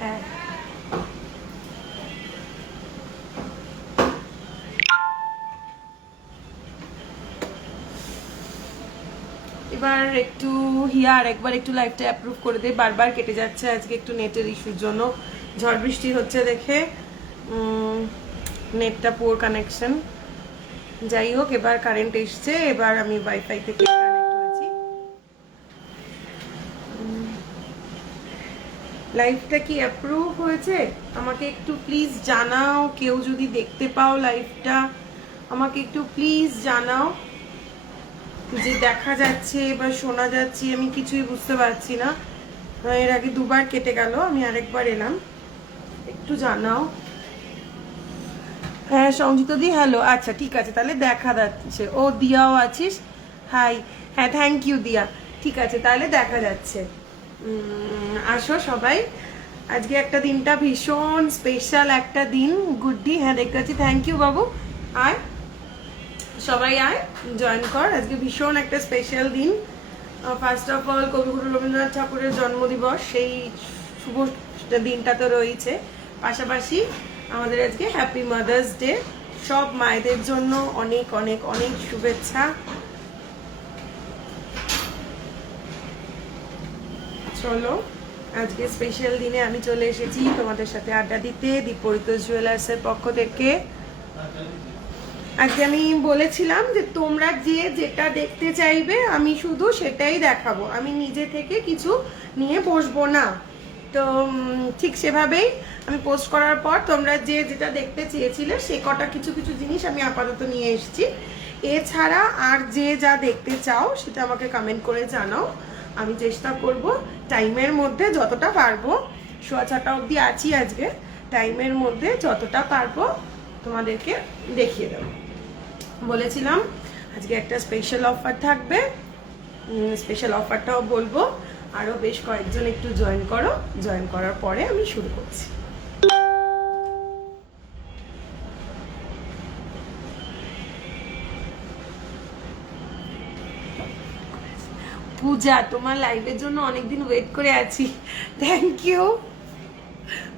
হ্যাঁ এবার একটু হিয়ার একবার একটু লাইভটা অ্যাপ্রুভ করে দে, বারবার কেটে যাচ্ছে আজকে একটু নেটের ইস্যুর জন্য, ঝড় বৃষ্টি হচ্ছে দেখে নেটটা পুয়ার কানেকশন। যাই হোক এবার কারেন্ট এসছে, এবার আমি ওয়াইফাই থেকে কানেক্ট হয়েছি। লাইভটা কি অ্যাপ্রুভ হয়েছে আমাকে একটু প্লিজ জানাও, কেউ যদি দেখতে পাও লাইভটা আমাকে একটু প্লিজ জানাও, যে দেখা যাচ্ছে বা শোনা যাচ্ছে আমি কিছুই বুঝতে পারছি না। এর আগে দুবার কেটে গেল, আমি আরেকবার এলাম, একটু জানাও। হ্যাঁ সংযুক্ত দি হ্যালো, আচ্ছা ঠিক আছে তাহলে দেখা যাচ্ছে। ও দিয়াও আছিস, হাই, হ্যাঁ থ্যাংক ইউ দিয়া, ঠিক আছে তাহলে দেখা যাচ্ছে। আসো সবাই, আজকে একটা দিনটা ভীষণ স্পেশাল একটা দিন। গুড্ডি হ্যাঁ দেখতে পাচ্ছি, থ্যাংক ইউ বাবু। আর সবাই আয় জয়েন কর, আজকে ভীষণ একটা স্পেশাল দিন। ফার্স্ট অফ অল কবিগুরু রবীন্দ্রনাথ ঠাকুরের জন্মদিবস, সেই শুভ দিনটা তো রয়েছে, পাশাপাশি আমাদের আজকে হ্যাপি মাদার্স ডে। সব মায়েদের জন্য অনেক অনেক অনেক শুভেচ্ছা। চলো আজকে স্পেশাল দিনে আমি চলে এসেছি তোমাদের সাথে আড্ডা দিতে, দীপরিত জুয়েলার্সের পক্ষ থেকে। আজকে আমি বলেছিলাম যে তোমরা যে যেটা দেখতে চাইবে আমি শুধু সেটাই দেখাবো, আমি নিজে থেকে কিছু নিয়ে বসবো না। তো ঠিক সেভাবেই আমি পোস্ট করার পর তোমরা যে যেটা দেখতে চেয়েছিলে সে কটা কিছু কিছু জিনিস আমি আপাতত নিয়ে এসেছি। এছাড়া আর যে যা দেখতে চাও সেটা আমাকে কমেন্ট করে জানাও, আমি চেষ্টা করব টাইমের মধ্যে যতটা পারবো, 6:30 অবধি আছি আজকে, টাইমের মধ্যে যতটা পারবো তোমাদেরকে দেখিয়ে দেবো। বলেছিলাম আজকে একটা স্পেশাল অফার থাকবে, স্পেশাল অফারটাও বলবো। আরো বেশ কয়েকজন একটু জয়েন করো, জয়েন করার পরে আমি শুরু করছি। পূজা তোমার লাইভের জন্য অনেকদিন ওয়েট করে আছি, থ্যাংক ইউ।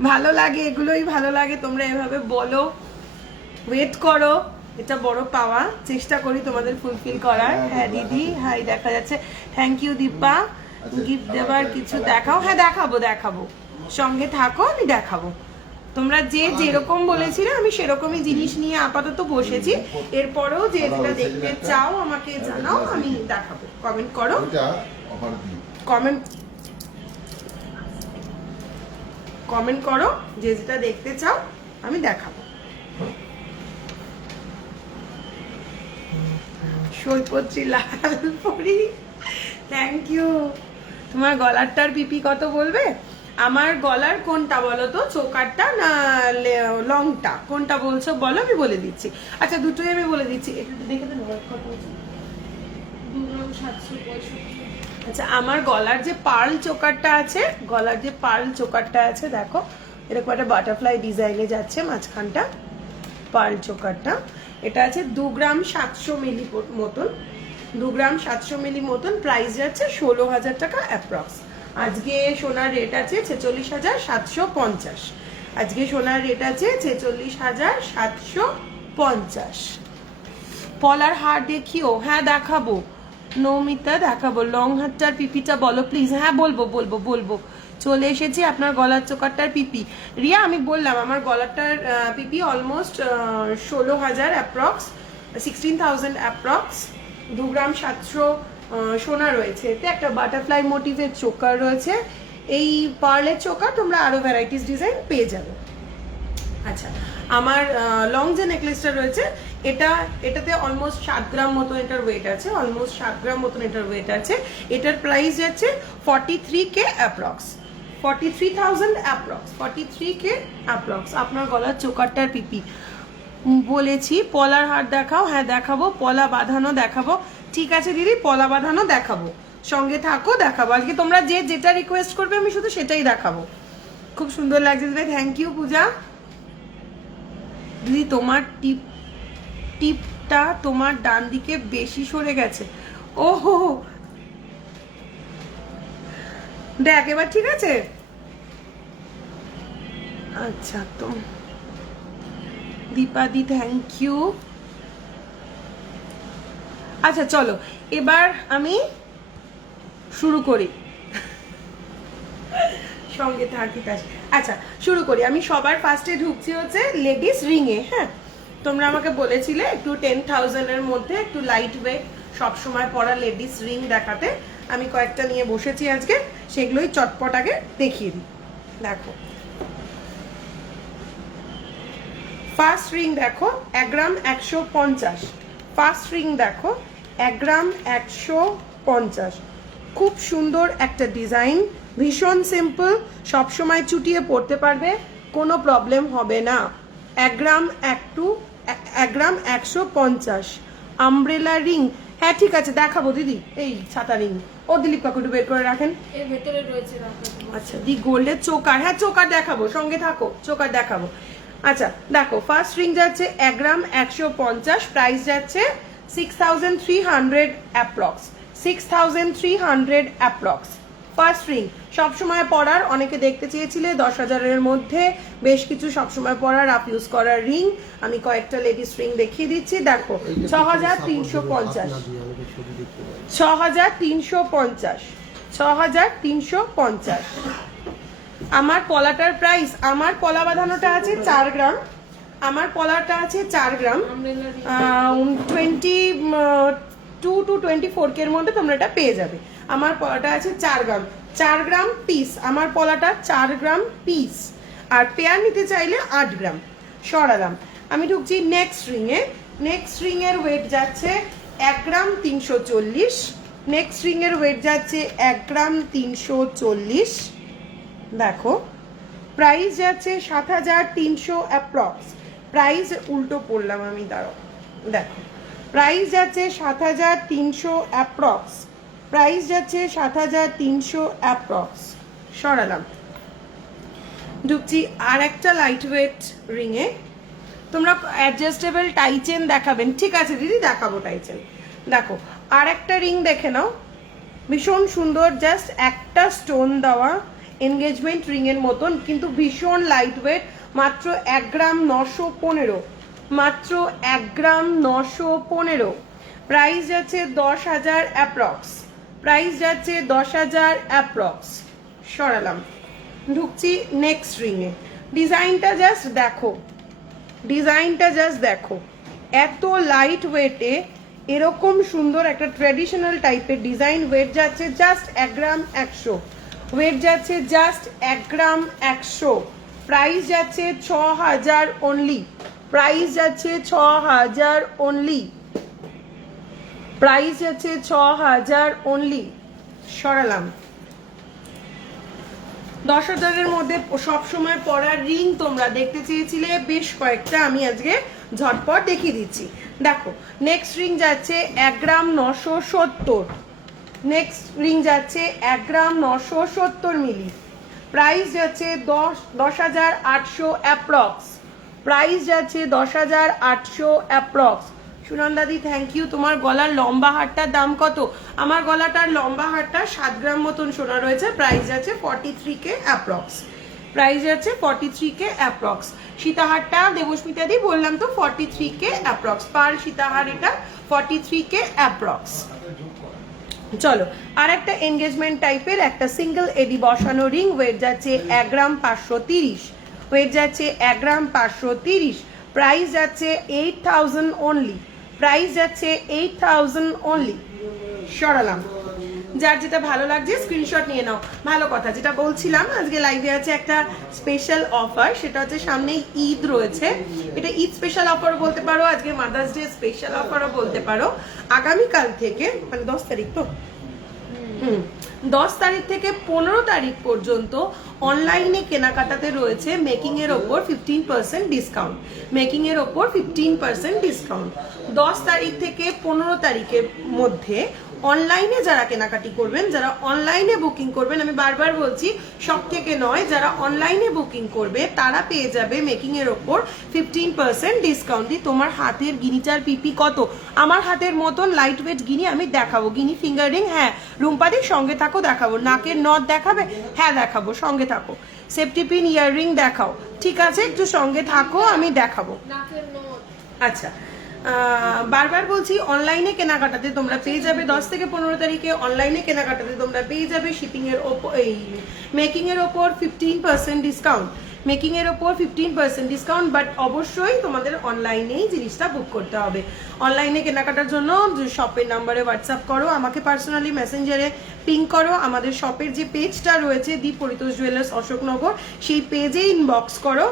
ভালো লাগে, এগুলোই ভালো লাগে, তোমরা এভাবে বলো, ওয়েট করো, এটা বড় পাওয়া, চেষ্টা করি তোমাদের ফুলফিল করার। হ্যাঁ দিদি হাই দেখা যাচ্ছে, থ্যাংক ইউ দীপা। গিফট দেবার কিছু দেখাও, হ্যাঁ দেখাবো দেখাবো, সঙ্গে থাকো আমি দেখাবো। তোমরা যে যেরকম বলেছিলে আমি সেরকমই জিনিস নিয়ে আপাতত বসেছি, এরপরেও যে যেটা দেখতে চাও আমাকে জানাও, আমি দেখাবো। কমেন্ট করো, কমেন্ট করো যে যেটা দেখতে চাও আমি দেখাবো। সৈপত্রী লাল পরি, থ্যাংক ইউ। তোমার গলারটার পিপি কত বলবে? আমার গলার কোনটা বলো তো, চোকারটা না লংটা, কোনটা বলছো বলো আমি বলে দিচ্ছি। আচ্ছা দুটোই আমি বলে দিচ্ছি, একটু দেখে দেবো কত বলছো। 2 গ্রাম 765। আচ্ছা আমার গলার যে পার্ল চোকারটা আছে, গলার যে পার্ল চোকারটা আছে দেখো এরকম একটা বাটারফ্লাই ডিজাইনে যাচ্ছে মাঝখানটা, পার্ল চোকারটা, এটা আছে 2 গ্রাম 700 মিলি মতন, 2 গ্রাম 700 মিলি মতন, প্রাইস যাচ্ছে 16,000 টাকা অ্যাপ্রক্স। আজকে সোনার রেট আছে 46,750, আজকে সোনার রেট আছে 46,750। পলার হার দেখিও, হ্যাঁ দেখাবো নৌমিতা, দেখাবো। লং হাতটার পিপিটা বলো প্লিজ, হ্যাঁ বলবো বলবো বলবো। চলে এসেছি আপনার গলার চোকারটার পিপি। রিয়া আমি বললাম আমার গলারটার পিপি অলমোস্ট 16,000 অ্যাপ্রক্স, 16,000 অ্যাপ্রক্স। 2 গ্রাম 700 সোনা রয়েছে, এতে একটা বাটারফ্লাই মোটিভের চোকার রয়েছে। এই পার্লের চোকার তোমরা আরো ভ্যারাইটিস ডিজাইন পেয়ে যাবে। আচ্ছা আমার লং যে নেকলেসটা রয়েছে এটাতে অলমোস্ট 7 গ্রাম মতন এটার ওয়েট আছে, অলমোস্ট 7 গ্রাম মতন এটার ওয়েট আছে। এটার প্রাইস যাচ্ছে 43K approx, 43,000 approx, 43K approx. আপনার গলার চোকারটার পিপি বলেছি। পলার হার দেখাও, হ্যাঁ দেখাবো, পলা বাঁধানো দেখাবো। ঠিক আছে দিদি পলা বাঁধানো দেখাবো, সঙ্গে থাকো দেখাবো। আজকে তোমরা যে যেটা রিকোয়েস্ট করবে আমি শুধু সেটাই দেখাবো। খুব সুন্দর লাগছে দিদি, থ্যাংক ইউ পূজা। দিদি তোমার টিপটা তোমার ডান দিকে বেশি সরে গেছে, ওহো দেখ এবার ঠিক আছে। আচ্ছা, তো দীপাদি থ্যাংক ইউ। আচ্ছা চলো এবার আমি শুরু করি, সঙ্গে থাকি। আচ্ছা শুরু করি। আমি সবার ফার্স্টে ঢুকছি হচ্ছে লেডিস রিং এ। হ্যাঁ, তোমরা আমাকে বলেছিলে একটু 10,000 এর মধ্যে একটু লাইট ওয়েট সবসময় পরা লেডিস রিং দেখাতে। আমি কয়েকটা নিয়ে বসেছি আজকে, সেগুলোই চটপট আগে দেখিয়ে দিই। দেখো ফার্স্ট রিং দেখো 1 গ্রাম 150। ফার্স্ট রিং দেখো 1 গ্রাম 150। খুব সুন্দর একটা ডিজাইন, ভীষণ সিম্পল, সবসময় চুটিয়ে পড়তে পারবে, কোনো প্রবলেম হবে না। 1 গ্রাম 1 গ্রাম 150 আমব্রেলা রিং। হ্যাঁ ঠিক আছে দেখাবো দিদি। এই ছাতা রিং ও দিলীপ কাকু একটু বের করে রাখেন, এর ভেতরে রয়েছে। আচ্ছা দি গোল্ডের চোকার, হ্যাঁ চোকার দেখাবো, সঙ্গে থাকো, চোকার দেখাবো। আচ্ছা দেখো ফার্স্ট রিং যাচ্ছে 1 গ্রাম 150, প্রাইস যাচ্ছে 6300 অ্যাপ্রক্স, 6300 অ্যাপ্রক্স। ফার্স্ট রিং সবসময় পরার, অনেকে দেখতে চেয়েছিলে 10,000-এর মধ্যে বেশ কিছু সবসময় পরার আপ ইউজ করার রিং। আমি কয়েকটা লেডিস রিং দেখিয়ে দিচ্ছি। দেখো 6350, 6350, 6350। আমার পলাটার প্রাইস, আমার পলা বাঁধানোটা আছে 4 গ্রাম, আমার পলাটা আছে 4 গ্রাম, 22 to 24 এর মধ্যে তোমরা এটা পেয়ে যাবে। আমার পলাটা আছে 4 গ্রাম, 4 গ্রাম পিস আমার পলাটা, 4 গ্রাম পিস। আর পেয়ার নিতে চাইলে 8 গ্রাম। সরালাম, আমি ঢুকছি নেক্সট রিং এ। নেক্সট রিং এর ওয়েট যাচ্ছে 1 গ্রাম 340। নেক্সট রিং এর ওয়েট যাচ্ছে 1 গ্রাম 340। দেখো প্রাইস যাচ্ছে 7300 অ্যাপ্রক্স। প্রাইস উল্টো পড়লাম আমি, দাঁড়াও। দেখো প্রাইস যাচ্ছে 7300 অ্যাপ্রক্স, প্রাইস যাচ্ছে 7300 অ্যাপ্রক্স। সরালাম, ঢুকছি আর একটা লাইট ওয়েট রিং এ। তোমরা অ্যাডজাস্টেবল টাইচেন দেখাবেন, ঠিক আছে দিদি দেখাবো টাইচেন। দেখো আর একটা রিং দেখে নাও, ভীষণ সুন্দর, জাস্ট একটা স্টোন দেওয়া এনগেজমেন্ট রিং এর মতন, কিন্তু ভীষণ লাইট ওয়েট, মাত্র 1 গ্রাম 915, মাত্র 1 গ্রাম 915। প্রাইস যাচ্ছে 10,000 অ্যাপ্রক্স, প্রাইস যাচ্ছে 10,000 অ্যাপ্রক্স। সরালাম, ঢুকছি নেক্সট রিং এ। ডিজাইনটা জাস্ট দেখো, ডিজাইনটা জাস্ট দেখো, এত লাইট ওয়েটে এরকম সুন্দর একটা ট্র্যাডিশনাল টাইপের ডিজাইন। ওয়েট যাচ্ছে জাস্ট 1 গ্রাম 100, ওয়েট যাচ্ছে জাস্ট 1 গ্রাম 100। প্রাইস যাচ্ছে 6,000 অনলি, প্রাইস যাচ্ছে 6,000 অনলি, প্রাইস যাচ্ছে 6,000 অনলি। সরালাম, 10,000-এর মধ্যে সবসময় পরার রিং তোমরা দেখতে চেয়েছিলে বেশ কয়েকটা, আমি আজকে ঝটপট দেখিয়ে দিচ্ছি। দেখো নেক্সট রিং যাচ্ছে 1 গ্রাম 970। নেক্সট রিং যাচ্ছে 1 গ্রাম 970 মিলি। প্রাইস যাচ্ছে 10,800 অ্যাপ্রক্স, প্রাইস যাচ্ছে 10,800 অ্যাপ্রক্স। সুনন্দাদি thank you. তোমার গলার লম্বা হারটার দাম কত? আমার গলাটার লম্বা হারটা 7 গ্রাম মতন সোনা রয়েছে, প্রাইস যাচ্ছে 43K অ্যাপ্রক্স, প্রাইস যাচ্ছে 43K অ্যাপ্রক্স। সীতাহারটা দেবস্মিতাদি বললাম তো 43K অ্যাপ্রক্স, পার সীতাহার এটা 43K অ্যাপ্রক্স। চলো আর একটা এনগেজমেন্ট টাইপের একটা সিঙ্গেল এডি বসানো রিং, ওয়েট যাচ্ছে 1 গ্রাম 530, ওয়েট যাচ্ছে 1 গ্রাম 530। প্রাইস যাচ্ছে 8,000 অনলি, প্রাইস যাচ্ছে 8,000 অনলি। সরালাম, যার যেটা ভালো লাগছে স্ক্রিনশট নিয়ে নাও। ভালো কথা, যেটা বলছিলাম আজকে লাইভে আছে একটা স্পেশাল অফার, সেটা হচ্ছে সামনেই ঈদ রয়েছে, এটা ঈদ স্পেশাল অফারও বলতে পারো, আজকে মাদার্স ডে স্পেশাল অফারও বলতে পারো। আগামীকাল থেকে মানে 10 তারিখ তো 10 তারিখ থেকে 15 তারিখ পর্যন্ত অনলাইনে কেনাকাটাতে রয়েছে মেকিং এর ওপর 15% ডিসকাউন্ট, মেকিং এর ওপর 15% ডিসকাউন্ট। 10 তারিখ থেকে 15 তারিখের মধ্যে অনলাইনে যারা কেনাকাটি করবেন, যারা অনলাইনে বুকিং করবেন, আমি বারবার বলছি সব থেকে নয়, যারা অনলাইনে বুকিং করবে তারা পেয়ে যাবে মেকিং এর ওপর 15% ডিসকাউন্ট। দি তোমার হাতের গিনিটার পিপি কত? আমার হাতের মতন লাইট ওয়েট গিনি আমি দেখাবো। গিনি ফিঙ্গার রিং, হ্যাঁ রুম্পাদির সঙ্গে থাকো দেখাবো। নাকের নথ দেখাবে? হ্যাঁ দেখাবো, সঙ্গে থাকো। সেফটি পিন ইয়াররিং দেখাও, ঠিক আছে একটু সঙ্গে থাকো আমি দেখাবো। আচ্ছা বারবার বলছি অনলাইনে কেনাকাটাতে তোমরা পেয়ে যাবে 10 থেকে 15 তারিখে অনলাইনে কেনাকাটাতে তোমরা পেয়ে যাবে শিপিং এর ওপর, এই মেকিং এর ওপর 15% ডিসকাউন্ট। মেকিং এর ওপর 15% ডিসকাউন্ট, বাট অবশ্যই তোমাদের অনলাইনেই জিনিসটা বুক করতে হবে। অনলাইনে কেনাকাটার জন্য শপের নাম্বারে হোয়াটসঅ্যাপ করো, আমাকে পার্সোনালি মেসেঞ্জারে পিং করো। আমাদের শপের যে পেজটা রয়েছে দি পরিতোষ জুয়েলার্স অশোকনগর, সেই পেজে ইনবক্স করো,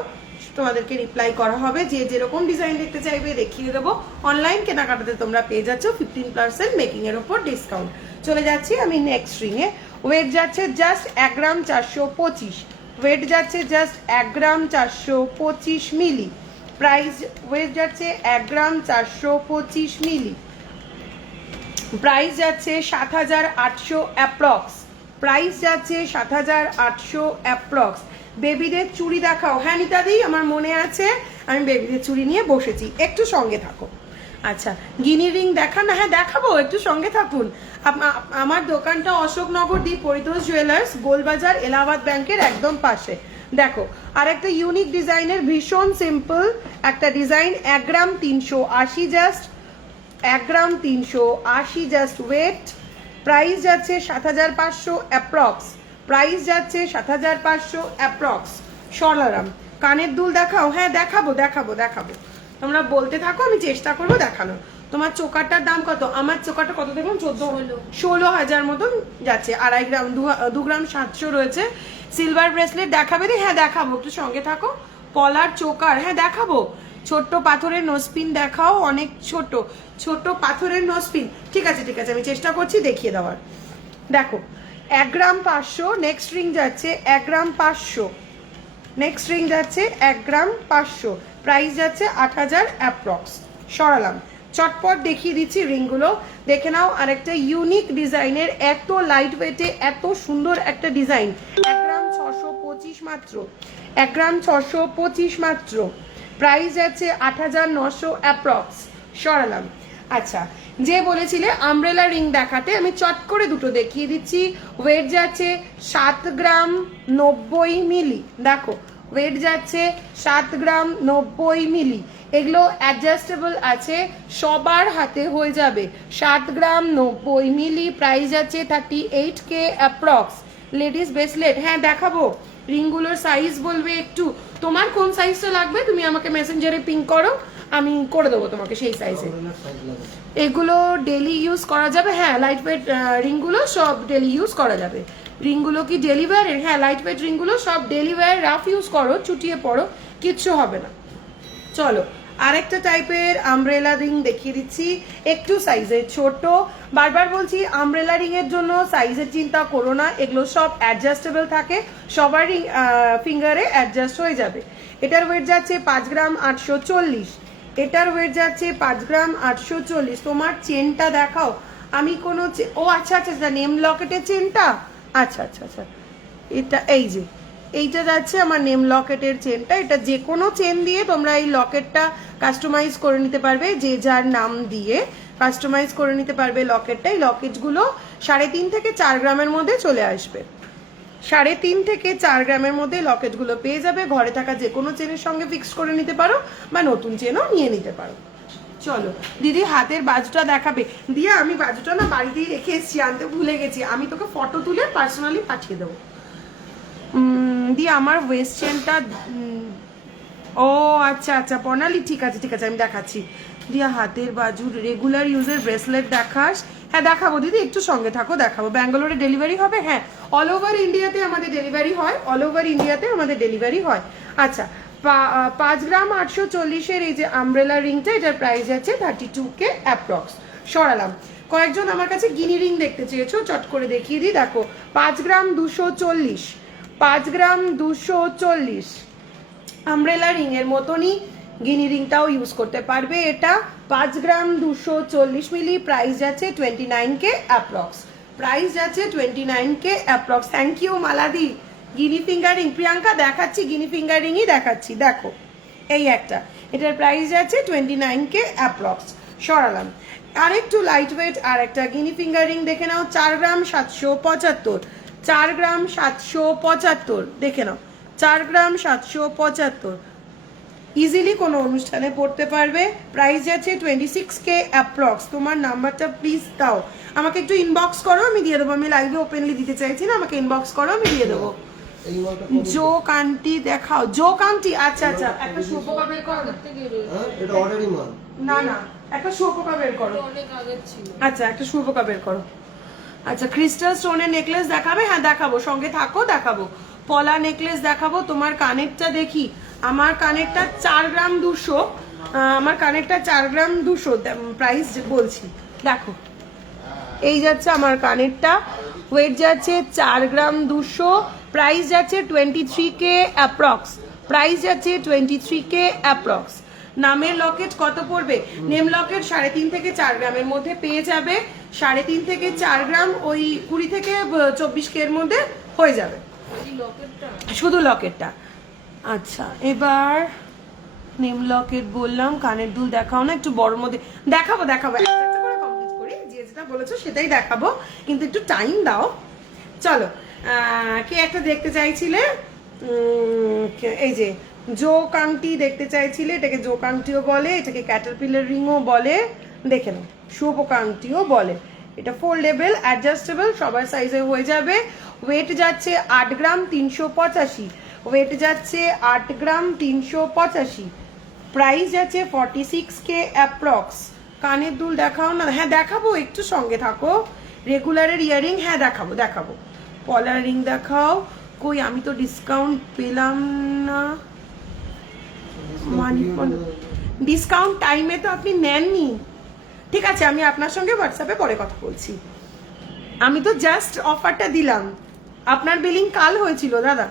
তোমাদেরকে রিপ্লাই করা হবে। যে যেরকম ডিজাইন দেখতে চাইবে দেখিয়ে দেবো। অনলাইন কেনাকাটাতে তোমরা পেয়ে যাচ্ছ 15% মেকিং এর ওপর ডিসকাউন্ট। চলে যাচ্ছি আমি নেক্সট রিং এ। ওয়েট যাচ্ছে জাস্ট 1 গ্রাম 425, ওয়েট যাচ্ছে জাস্ট 1 গ্রাম 425 মিলি। প্রাইস ওয়েট যাচ্ছে 1 গ্রাম 425 মিলি। প্রাইস যাচ্ছে 7,800 অ্যাপ্রক্স। প্রাইস যাচ্ছে 7,800 অ্যাপ্রক্স। বেবিদের চুড়ি দেখাও। হ্যাঁ নিতাদি আমার মনে আছে, আমি বেবিদের চুড়ি নিয়ে বসেছি, একটু সঙ্গে থাকো। আচ্ছা গিনি রিং দেখান না? হ্যাঁ দেখাবো, একটু সঙ্গে থাকুন। আমার দোকানটা অশোকনগর দি পরিতোষ জুয়েলার্স, গোলবাজার, এলাহাবাদ ব্যাংকের একদম পাশে। দেখো আর একটা ইউনিক ডিজাইনের ভীষণ সিম্পল একটা ডিজাইন, 1 গ্রাম 380 জাস্ট, 1 গ্রাম 380 জাস্ট ওয়েট। প্রাইস যাচ্ছে 7,500 অ্যাপ্রক্স। প্রাইস যাচ্ছে 7,500 অ্যাপ্রক্স। সরলারাম কানের দুল দেখাও। হ্যাঁ দেখাবো দেখাবো দেখাবো, তোমরা বলতে থাকো আমি চেষ্টা করবো দেখানোর। তোমার চোকারটার দাম কত? আমার চোকারটা কত দেখলাম 16,000 মতন যাচ্ছে। 2.5 গ্রাম 2 গ্রাম 700 রয়েছে। সিলভার ব্রেসলেট দেখাবে রে? হ্যাঁ দেখাবো, একটু সঙ্গে থাকো। পলার চোকার, হ্যাঁ দেখাবো। ছোট্ট পাথরের নোজপিন দেখাও, অনেক ছোট ছোট পাথরের নোজপিন। ঠিক আছে ঠিক আছে, আমি চেষ্টা করছি দেখিয়ে দেওয়ার। দেখো 1 গ্রাম 500, নেক্সট রিং যাচ্ছে 1 গ্রাম 500, নেক্সট রিং যাচ্ছে 1 গ্রাম 500। প্রাইস যাচ্ছে 8,000 অ্যাপ্রক্স। সরালাম, চটপট দেখিয়ে দিচ্ছি রিংগুলো দেখে নাও। আর একটা ইউনিক ডিজাইনের, এত লাইট ওয়েটে এত সুন্দর একটা ডিজাইন। 1 গ্রাম 625 মাত্র, 1 গ্রাম 625 মাত্র। প্রাইস যাচ্ছে 8,900 অ্যাপ্রক্স। সরালাম। আচ্ছা যে বলেছিলে আমব্রেলা রিং দেখাতে, আমি চট করে দুটো দেখিয়ে দিচ্ছি। ওয়েট যাচ্ছে 7 গ্রাম 90 মিলি। দেখো ওয়েট যাচ্ছে 7 গ্রাম 90 মিলি। এগুলো অ্যাডজাস্টেবল আছে, সবার হাতে হয়ে যাবে। 7 গ্রাম 90 মিলি। প্রাইস যাচ্ছে 38K অ্যাপ্রক্স। লেডিস ব্রেসলেট, হ্যাঁ দেখাবো। রিংগুলোর সাইজ বলবে একটু, তোমার কোন সাইজটা লাগবে তুমি আমাকে মেসেঞ্জারে পিং করো, আমি করে দেবো তোমাকে সেই সাইজে। এগুলো ডেলি ইউজ করা যাবে, হ্যাঁ লাইট ওয়েট রিংগুলো সব ডেলি ইউজ করা যাবে। রিংগুলো কি ডেলি ওয়্যারের? হ্যাঁ লাইট ওয়েট রিংগুলো সব ডেলি ওয়্যার, রাফ ইউজ করো, চুটিয়ে পড়ো, কিচ্ছু হবে না। চলো আরেকটা টাইপের আমব্রেলা রিং দেখিয়ে দিচ্ছি, একটু সাইজে ছোট। বারবার বলছি আমব্রেলা রিং এর জন্য সাইজের চিন্তা করো না, এগুলো সব অ্যাডজাস্টেবল থাকে, সবার ফিঙ্গারে অ্যাডজাস্ট হয়ে যাবে। এটার ওয়েট যাচ্ছে 5 গ্রাম 840, এটার ওয়েট যাচ্ছে 5 গ্রাম 840। তোমার চেনটা দেখাও। আমি কোনো ও আচ্ছা আচ্ছা আচ্ছা, নেম লকেটের চেনটা, আচ্ছা আচ্ছা আচ্ছা, এটা এই যে এইটা যাচ্ছে আমার নেম লকেটের চেনটা। এটা যে কোনো চেন দিয়ে তোমরা এই লকেটটা কাস্টমাইজ করে নিতে পারবে, যে যার নাম দিয়ে কাস্টমাইজ করে নিতে পারবে লকেটটা। এই লকেটগুলো 3.5 থেকে 4 গ্রামের মধ্যে চলে আসবে। 3.5 থেকে 4 গ্রামের মধ্যে লকেটগুলো পেয়ে যাবে। ঘরে থাকা যে কোনো চেনের সঙ্গে ফিক্স করে নিতে পারো, বা নতুন চেনও নিয়ে নিতে পারো। চলো দিদি হাতের বাজুটা দেখাবে। দিয়া আমি বাজুটা না বাড়িতেই রেখে এসেছি, আনতে ভুলে গেছি, আমি তোকে ফটো তুলে পার্সোনালি পাঠিয়ে দেবো। দি আমার ওয়েস্ট চেনটা, ও আচ্ছা আচ্ছা প্রণালী, ঠিক আছে ঠিক আছে আমি দেখাচ্ছি। দিয়া হাতের বাজুর রেগুলার ইউজের ব্রেসলেট দেখাস? হ্যাঁ দেখাবো দিদি, একটু সঙ্গে থাকো দেখাবো। ব্যাঙ্গালোরে ডেলিভারি হবে? হ্যাঁ অল ওভার ইন্ডিয়াতে আমাদের ডেলিভারি হয়, অল ওভার ইন্ডিয়াতে আমাদের ডেলিভারি হয়। আচ্ছা 5 গ্রাম 840-এর এই যে আমব্রেলা রিংটা, এটার প্রাইস আছে 32K অ্যাপ্রক্স। সরালাম। কয়েকজন আমার কাছে গিনি রিং দেখতে চেয়েছো, চট করে দেখিয়ে দিই। দেখো 5 গ্রাম 240, 5 গ্রাম 240 আমব্রেলা রিং এর মতনই গিনি রিংটাও ইউজ করতে পারবে। এটা 5 গ্রাম 240 মিলি, প্রাইস যাচ্ছে 29K অ্যাপ্রক্স, প্রাইস যাচ্ছে 29K অ্যাপ্রক্স। থ্যাংক ইউ মালাদি। গিনি ফিঙ্গারিং প্রিয়াঙ্কা দেখাচ্ছি, গিনি ফিঙ্গারিংই দেখাচ্ছি, দেখো এই একটা, এটার প্রাইস যাচ্ছে 29K অ্যাপ্রক্স। সরালাম। আরেকটু লাইট ওয়েট আর একটা গিনি ফিঙ্গারিং দেখে নাও, 4 গ্রাম 775, 4 গ্রাম 775 দেখে নাও, 4 গ্রাম 775, ইজিলি কোনো অনুষ্ঠানে পড়তে পারবে। প্রাইস যাচ্ছে 26K অ্যাপ্রক্স। তোমার নাম্বারটা প্লিজ দাও, আমাকে একটু ইনবক্স করো, আমি দিয়ে দেবো। আমি লাইভে ওপেনলি দিতে চাইছি না, আমাকে ইনবক্স করো, আমি দিয়ে দেবো। জোক আন্টি দেখাও, জোক আন্টি, আচ্ছা আচ্ছা, একটা শুয়োপোকা বের করো। এটা অর্ডারই মাল না না, একটা শুয়োপোকা বের করো। অনেক আগে ছিল। আচ্ছা একটা শুয়োপোকা বের করো। আচ্ছা ক্রিস্টাল স্টোনের নেকলেস দেখাবে? হ্যাঁ দেখাবো, সঙ্গে থাকো দেখাবো। পলা নেকলেস দেখাবো। তোমার কানেরটা দেখি, আমার কানেরটা 4 গ্রাম 200, আমার কানেরটা 4 গ্রাম 200 প্রাইস বলছি, দেখো এই যাচ্ছে আমার কানেরটা, ওয়েট যাচ্ছে 4 গ্রাম 200, প্রাইস যাচ্ছে 23K অ্যাপ্রক্স, প্রাইস যাচ্ছে 23K অ্যাপ্রক্স। নামের লকেট কত পড়বে? নেম লকেট 3.5 থেকে 4 গ্রামের মধ্যে পেয়ে যাবে, 3.5 থেকে 4 গ্রাম, ওই 20 থেকে 24K এর মধ্যে হয়ে যাবে শুধু লকেটটা। আচ্ছা এবার নেম লকেট বললাম, কানের দুল দেখাও না, একটু বড় মধ্যে দেখাবো, দেখাবো একটা একটা করে কমপ্লিট করি, যে যেটা বলেছো সেটাই দেখাবো, কিন্তু একটু টাইম দাও। চলো কে একটা দেখতে চাইছিলে, এই যে জোক আংটি দেখতে চাইছিলে, এটাকে জোক আংটিও বলে, এটাকে ক্যাটারপিলার রিংও বলে, দেখে নাও শুয়োপোকা আংটিও বলে। এটা ফোল্ডেবল, অ্যাডজাস্টেবল, সবার সাইজে হয়ে যাবে। ওয়েট যাচ্ছে 8 গ্রাম 385, ওয়েট যাচ্ছে 8 গ্রাম 385, প্রাইস যাচ্ছে 46K অ্যাপ্রক্স। কানের দুল দেখাও না? হ্যাঁ দেখাবো, একটু সঙ্গে থাকো। রেগুলারের ইয়ারিং, হ্যাঁ দেখাবো দেখাবো। পলার রিং দেখাও। কই আমি তো ডিসকাউন্ট পেলাম না, ডিসকাউন্ট টাইমে তো আপনি নেননি। ঠিক আছে আমি আপনার সঙ্গে হোয়াটসঅ্যাপে পরে কথা বলছি, আমি তো জাস্ট অফারটা দিলাম। আপনার বিলিং কাল হয়েছিল দাদা,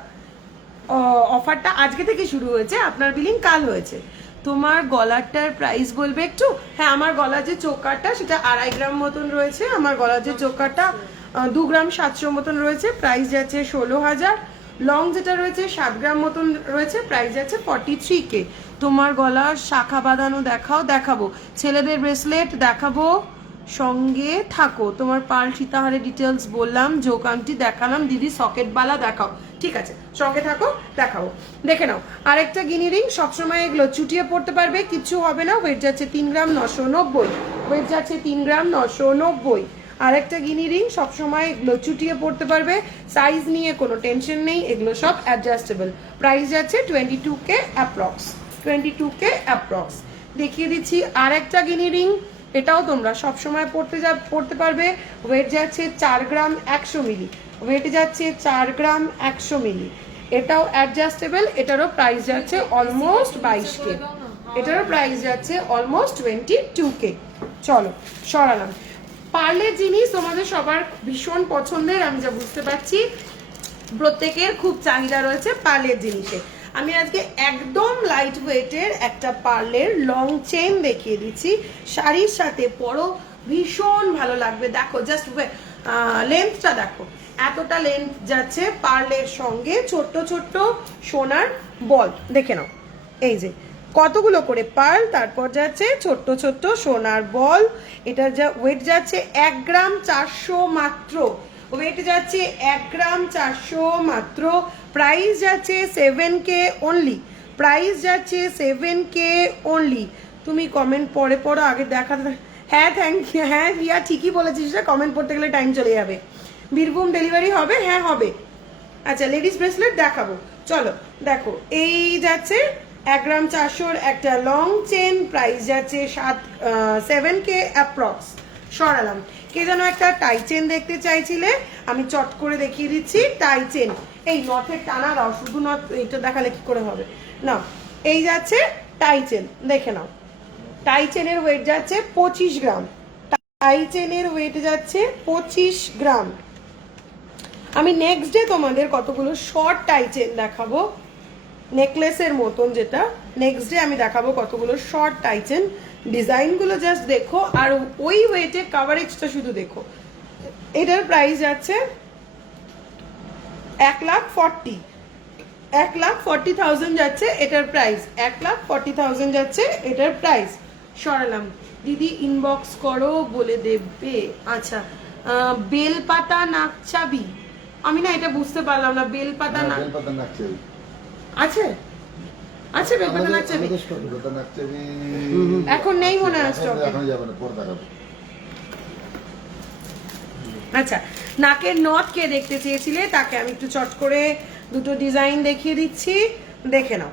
অফারটা আজকে থেকে শুরু হয়েছে, আপনার বিলিং কাল হয়েছে। তোমার গলারটার প্রাইস বলবে একটু? হ্যাঁ আমার গলার যে চোকারটা সেটা 2.5 গ্রাম মতন রয়েছে, আমার গলার যে চোকারটা 2 গ্রাম 700 মতন রয়েছে, প্রাইস যাচ্ছে 16,000। লং যেটা রয়েছে 7 গ্রাম মতন রয়েছে, প্রাইস যাচ্ছে 43K। তোমার গলার শাখা বাঁধানো দেখাও? দেখাবো। ছেলেদের ব্রেসলেট দেখাবো, সঙ্গে থাকো। তোমার পাল সীতাহারের ডিটেলস বললাম, জোকানটি দেখালাম, দিদি সকেট বালা দেখাও। ঠিক আছে সঙ্গে থাকো, দেখাবো। দেখে নাও আরেকটা গিনি রিং, সবসময় এগুলো চুটিয়ে পড়তে পারবে, কিচ্ছু হবে না। ওয়েট যাচ্ছে 3 গ্রাম 990, ওয়েট যাচ্ছে 3 গ্রাম 990। আরেকটা গিনি রিং, সবসময় এগুলো চুটিয়ে পড়তে পারবে, সাইজ নিয়ে কোনো টেনশন নেই, এগুলো সব অ্যাডজাস্টেবল। প্রাইস যাচ্ছে 22K অ্যাপ্রক্স, 22K অ্যাপ্রক্স। দেখিয়ে দিচ্ছি আরেকটা গিনি রিং, এটাও তোমরা সবসময় পড়তে পারবে। ওয়েট যাচ্ছে 4 গ্রাম 100 মিলি, ওয়েট যাচ্ছে 4 গ্রাম 100 মিলি। এটাও অ্যাডজাস্টেবল, এটারও প্রাইস যাচ্ছে অলমোস্ট 22K, এটারও প্রাইস যাচ্ছে অলমোস্ট 22K। চলো সরালাম। পার্লের জিনিস তোমাদের সবার ভীষণ পছন্দের, আমি যা বুঝতে পারছি প্রত্যেকের খুব চাহিদা রয়েছে পার্লের জিনিসে। আমি আজকে একদম লাইট ওয়েটের একটা পার্লের লং চেন দেখিয়ে দিচ্ছি, শাড়ির সাথে পরো ভীষণ ভালো লাগবে। দেখো জাস্ট লেন্থটা দেখো, এতটা লেন্থ যাচ্ছে পার্লের সঙ্গে ছোট্ট ছোট্ট সোনার বল, দেখে নাও এই যে কতগুলো করে পার্ল, তারপর যাচ্ছে ছোট্ট ছোট্ট সোনার বল। এটার যা ওয়েট যাচ্ছে 1 গ্রাম 400 মাত্র, ওয়েট যাচ্ছে 1 গ্রাম 400 মাত্র, প্রাইস যাচ্ছে 7K অনলি, প্রাইস যাচ্ছে 7K অনলি। তুমি কমেন্ট পরে পড়ো, আগে দেখা। হ্যাঁ থ্যাংক ইউ, হ্যাঁ রিয়া ঠিকই বলেছিস, কমেন্ট পড়তে গেলে টাইম চলে যাবে। বীরভূম ডেলিভারি হবে? হ্যাঁ হবে। আচ্ছা লেডিস ব্রেসলেট দেখাবো, চলো দেখো এই যাচ্ছে 1 গ্রাম 400 একটা লং চেন, প্রাইস যাচ্ছে 7K অ্যাপ্রক্স। সরালাম। কে যেন একটা টাই চেন দেখতে চাইছিলে, আমি চট করে দেখিয়ে দিচ্ছি টাই চেন। এই নথের টানা দাও, শুধু নথ এইটা দেখালে কি করে হবে না। এই যাচ্ছে টাই চেন, দেখে নাও টাই চেনের ওয়েট যাচ্ছে 25 গ্রাম, টাই চেনের ওয়েট যাচ্ছে 25 গ্রাম। আমি নেক্সট ডে তোমাদের কতগুলো শর্ট টাই চেন দেখাবো, নেকলেসের মতন, যেটা নেক্সট ডে আমি দেখাবো কতগুলো শর্ট টাইটেন ডিজাইনগুলো জাস্ট দেখো, আর ওই ওয়েটে কাভারেজটা শুধু দেখো। এটার প্রাইস যাচ্ছে 1,40,000 যাচ্ছে এটার প্রাইস, 1,40,000 যাচ্ছে এটার প্রাইস। সরালাম, দিদি ইনবক্স করো বলে দেবে। আচ্ছা, বেলপাতা নাকচাবি, আমি না এটা বুঝতে পারলাম না। বেলপাতা নাক আছে, আছে বেলপাতা নাকচাবি এখন নেই মনে হয় স্টকে। আচ্ছা, নাকের নথ কে দেখতে চেয়েছিলে তাকে আমি একটু চট করে দুটো ডিজাইন দেখিয়ে দিচ্ছি, দেখে নাও।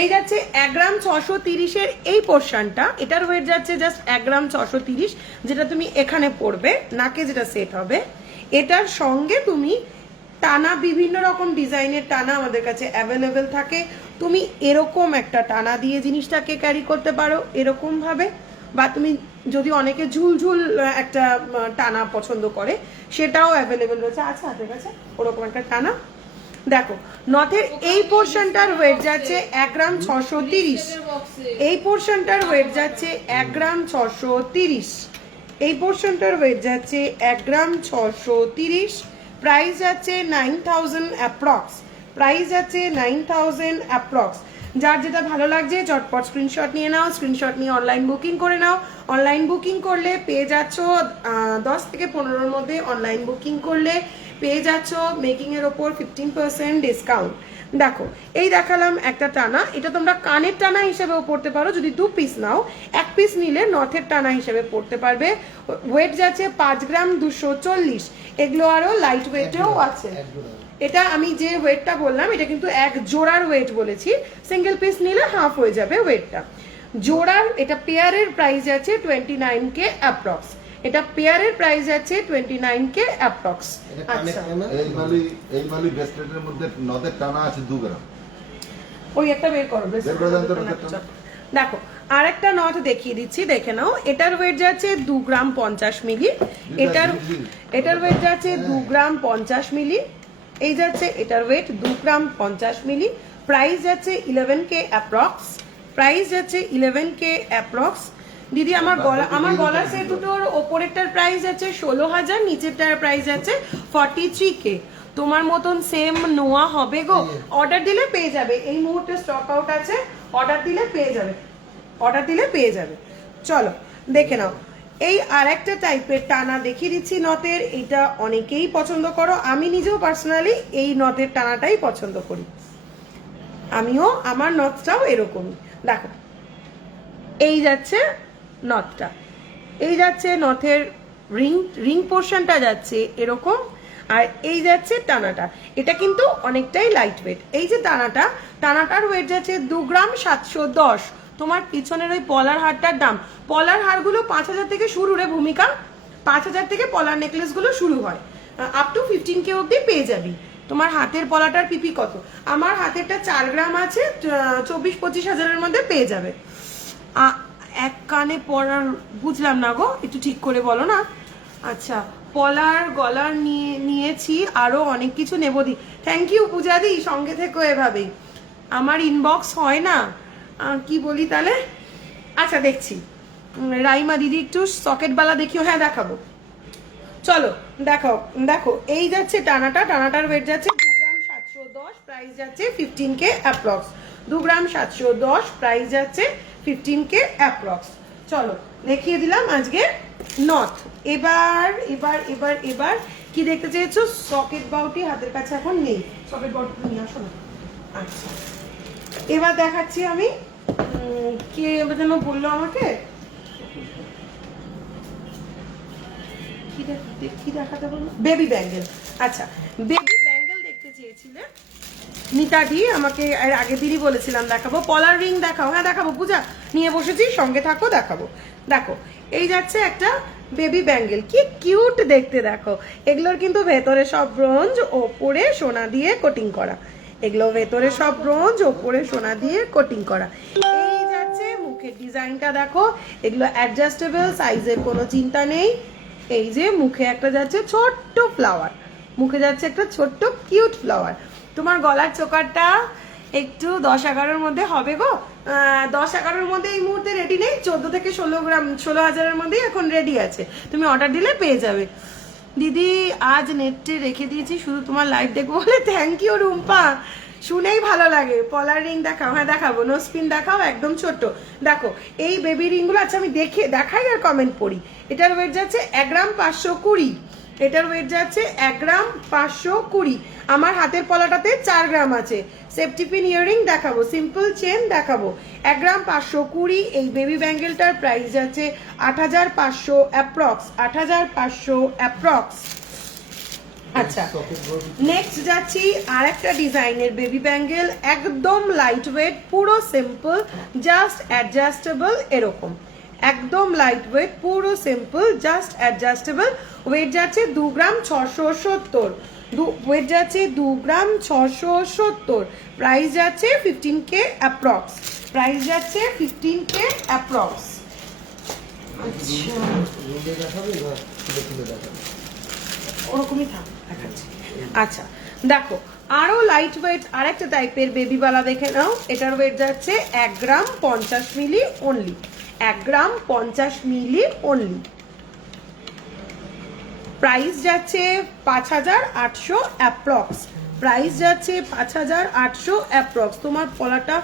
এই যাচ্ছে 1 গ্রাম 630-এর এই পোর্শনটা, এটার ওয়েট যাচ্ছে জাস্ট 1 গ্রাম 630, যেটা তুমি এখানে পরবে, নাকে যেটা সেট হবে। এটার সঙ্গে তুমি টানা, বিভিন্ন রকম ডিজাইনের টানা আমাদের কাছে অ্যাভেলেবেল থাকে। তুমি এরকম একটা টানা দিয়ে জিনিসটাকে ক্যারি করতে পারো এরকম ভাবে, বা তুমি যদি অনেকে ঝুলঝুল একটা টানা পছন্দ করে সেটাও অ্যাভেলেবেল রয়েছে, আছে হাতের কাছে ওরকম একটা টানা। দেখো, নথের এই পোর্শনটার ওয়েট যাচ্ছে 1 গ্রাম 630, এই পোর্শনটার ওয়েট যাচ্ছে 1 গ্রাম 630, এই পোর্শনটার ওয়েট যাচ্ছে 1 গ্রাম 630, প্রাইস যাচ্ছে 9,000 অ্যাপ্রক্স, প্রাইস যাচ্ছে 9,000 অ্যাপ্রক্স। যার যেটা ভালো লাগছে চটপট স্ক্রিনশট নিয়ে নাও, স্ক্রিনশট নিয়ে অনলাইন বুকিং করে নাও। অনলাইন বুকিং করলে পেয়ে যাচ্ছ 10 থেকে 15-এর মধ্যে অনলাইন বুকিং করলে পেয়ে যাচ্ছ মেকিং এর ওপর 15% ডিসকাউন্ট। দেখো, এই দেখালাম একটা টানা, এটা তোমরা কানের টানা হিসেবেও পড়তে পারো, যদি 2 পিস নাও, 1 পিস নিলে নথের টানা হিসেবে পড়তে পারবে। ওয়েট যাচ্ছে 5 গ্রাম 240, এগুলো আরো লাইট ওয়েটেও আছে। এটা আমি যে ওয়েটটা বললাম এটা কিন্তু এক জোড়ার ওয়েট বলেছি, সিঙ্গেল পিস নিলে হাফ হয়ে যাবে ওয়েটটা। জোড়ার এটা পেয়ারের প্রাইস আছে 29K অ্যাপ্রক্স, এটা পেয়ারের প্রাইস আছে 29K অ্যাপ্রক্স। আচ্ছা, এই মালি ব্রেসলেটের মধ্যে নদের টানা আছে 2 গ্রাম, ওই একটা বের করো। দেখো, আর একটা নথ দেখিয়ে দিচ্ছি, দেখে নাও। এটার ওয়েট যাচ্ছে 2 গ্রাম 50 মিলি, এটার ওয়েট যাচ্ছে 2 গ্রাম 50 মিলি, এই যাচ্ছে এটার ওয়েট 2 গ্রাম 50 মিলি, প্রাইস যাচ্ছে 11K অ্যাপ্রক্স, প্রাইস যাচ্ছে 11K অ্যাপ্রক্স। দিদি আমার গলার সেট দুটোর ওপরেরটার প্রাইস আছে 16,000, নিচেরটার প্রাইস আছে 43K। তোমার মতন সেম নোয়া হবে গো, অর্ডার দিলে পেয়ে যাবে, এই মুহূর্তে স্টক আউট আছে, অর্ডার দিলে পেয়ে যাবে, অর্ডার দিলে পেয়ে যাবে। চলো দেখে নাও, এই আর একটা টাইপের টানা দেখিয়ে দিচ্ছি নথের, এটা অনেকেই পছন্দ করো, আমি নিজেও পার্সোনালি এই নথের টানাটাই পছন্দ করি, আমিও, আমার নথটাও এরকমই। দেখো, এই যাচ্ছে নথটা, এই যাচ্ছে নথের রিং পোর্শনটা যাচ্ছে এরকম, আর এই যাচ্ছে টানাটা, এটা কিন্তু অনেকটাই লাইট ওয়েট। এই যে টানাটার ওয়েট যাচ্ছে 2 গ্রাম 710। তোমার পিছনের ওই পলার হারটার দাম, পলার হারগুলো 5,000 থেকে শুরু রে ভূমিকা, 5,000 থেকে পলার নেকলেস গুলো শুরু হয়, আপ টু 15K অব্দি পেয়ে যাবি। তোমার হাতের পলাটার পিপি কত, আমার হাতেরটা 4 গ্রাম আছে, 24-25 হাজারের মধ্যে পেয়ে যাবে। এক কানে পরার বুঝলাম না গো, একটু ঠিক করে বলো না। আচ্ছা, পলার গলার নিয়েছি, আরো অনেক কিছু নেবো দি। থ্যাংক ইউ পূজা দি, সঙ্গে থেকো এভাবেই, আমার ইনবক্স হয় না, কি বলি তাহলে। আচ্ছা দেখছি, রাইমা দিদি একটু সকেট বালা দেখিও, হ্যাঁ দেখাবো, চলো দেখাও। দেখো, এই যাচ্ছে টানাটার ওয়েট যাচ্ছে 2 গ্রাম 710, প্রাইস যাচ্ছে 15K অ্যাপ্রক্স, 2 গ্রাম 710, প্রাইস যাচ্ছে 15K অ্যাপ্রক্স। চলো দেখিয়ে দিলাম আজকে নথ। এবার এবার এবার এবার কি দেখতে চেয়েছো, সকেট বাউটি হাতের কাছে এখন নেই, সকেট বাউটি নিয়ে আসো না। আচ্ছা, এবার দেখাচ্ছি আমি, কে যেন বললো আমাকে কি দেখাতে বললো, বেবি ব্যাঙ্গেল। আচ্ছা, বেবি ব্যাঙ্গেল দেখতে চেয়েছিলে নিতাদি, আমাকে এর আগের দিনই বলেছিলাম দেখাবো। পলার রিং দেখাও, হ্যাঁ দেখাবো পূজা, নিয়ে বসেছি, সঙ্গে থাকো দেখাবো। দেখো, এই যাচ্ছে একটা বেবি ব্যাঙ্গেল, কি কিউট দেখতে, দেখো। এগুলোর কিন্তু ভেতরে সব ব্রোঞ্জ, ওপরে সোনা দিয়ে কোটিং করা, এগুলো ভেতরে সব ব্রোঞ্জ, ওপরে সোনা দিয়ে কোটিং করা। এই যাচ্ছে মুখের ডিজাইনটা দেখো, এগুলো অ্যাডজাস্টেবল, সাইজের কোনো চিন্তা নেই। এই যে মুখে একটা যাচ্ছে ছোট্ট ফ্লাওয়ার, মুখে যাচ্ছে একটা ছোট্ট কিউট ফ্লাওয়ার। তোমার গলার চোকারটা একটু 10-11-র মধ্যে হবে গো। 10-11-র মধ্যে এই মুহূর্তে রেডি নেই, 14 থেকে 16,000-এর মধ্যেই এখন রেডি আছে, তুমি অর্ডার দিলে পেয়ে যাবে। দিদি আজ নেটে রেখে দিয়েছি শুধু তোমার লাইভ দেখবো বলে। থ্যাংক ইউ রুম্পা, শুনেই ভালো লাগে। পলার রিং দেখাও, হ্যাঁ দেখাবো। নো স্পিন দেখাও, একদম ছোট্ট। দেখো এই বেবি রিংগুলো, আচ্ছা আমি দেখাই আর কমেন্ট পড়ি। এটার ওয়েট যাচ্ছে 1 গ্রাম 520, এটার ওয়েট যাচ্ছে 1 গ্রাম 520। আমার হাতের পলাটাতে 4 গ্রাম আছে। সেফটি পিন ইয়ারিং দেখাবো, সিম্পল চেন দেখাবো। 1 গ্রাম 520। এই বেবি ব্যাঙ্গেলটার প্রাইস যাচ্ছে 8,500 অ্যাপ্রক্স, 8,500 অ্যাপ্রক্স। আচ্ছা নেক্সট যাচ্ছি আর একটা ডিজাইনের বেবি ব্যাঙ্গেল, একদম লাইট ওয়েট, পুরো সিম্পল, জাস্ট অ্যাডজাস্টেবল, এরকম একদম লাইট ওয়েট, পুরো সিম্পল, জাস্ট অ্যাডজাস্টেবল। ওয়েট যাচ্ছে 2 গ্রাম 670, ওয়েট যাচ্ছে 2 গ্রাম 670। প্রাইস যাচ্ছে 15K অ্যাপ্রক্স, প্রাইস যাচ্ছে 15K অ্যাপ্রক্স। আচ্ছা রুমে দেখাবে না খুলে খুলে দেখাবে? ওরকমই থাক, দেখাচ্ছি। আচ্ছা দেখো আরো লাইট ওয়েট আরেকটা টাইপের বেবিবালা দেখে নাও। এটার ওয়েট যাচ্ছে 1 গ্রাম 50 মিলি অনলি, 1 গ্রাম 50 মিলি অনলি। প্রাইস যাচ্ছে 5,800 অ্যাপ্রক্স, প্রাইস যাচ্ছে 5,800 অ্যাপ্রক্স। তোমার পলাটা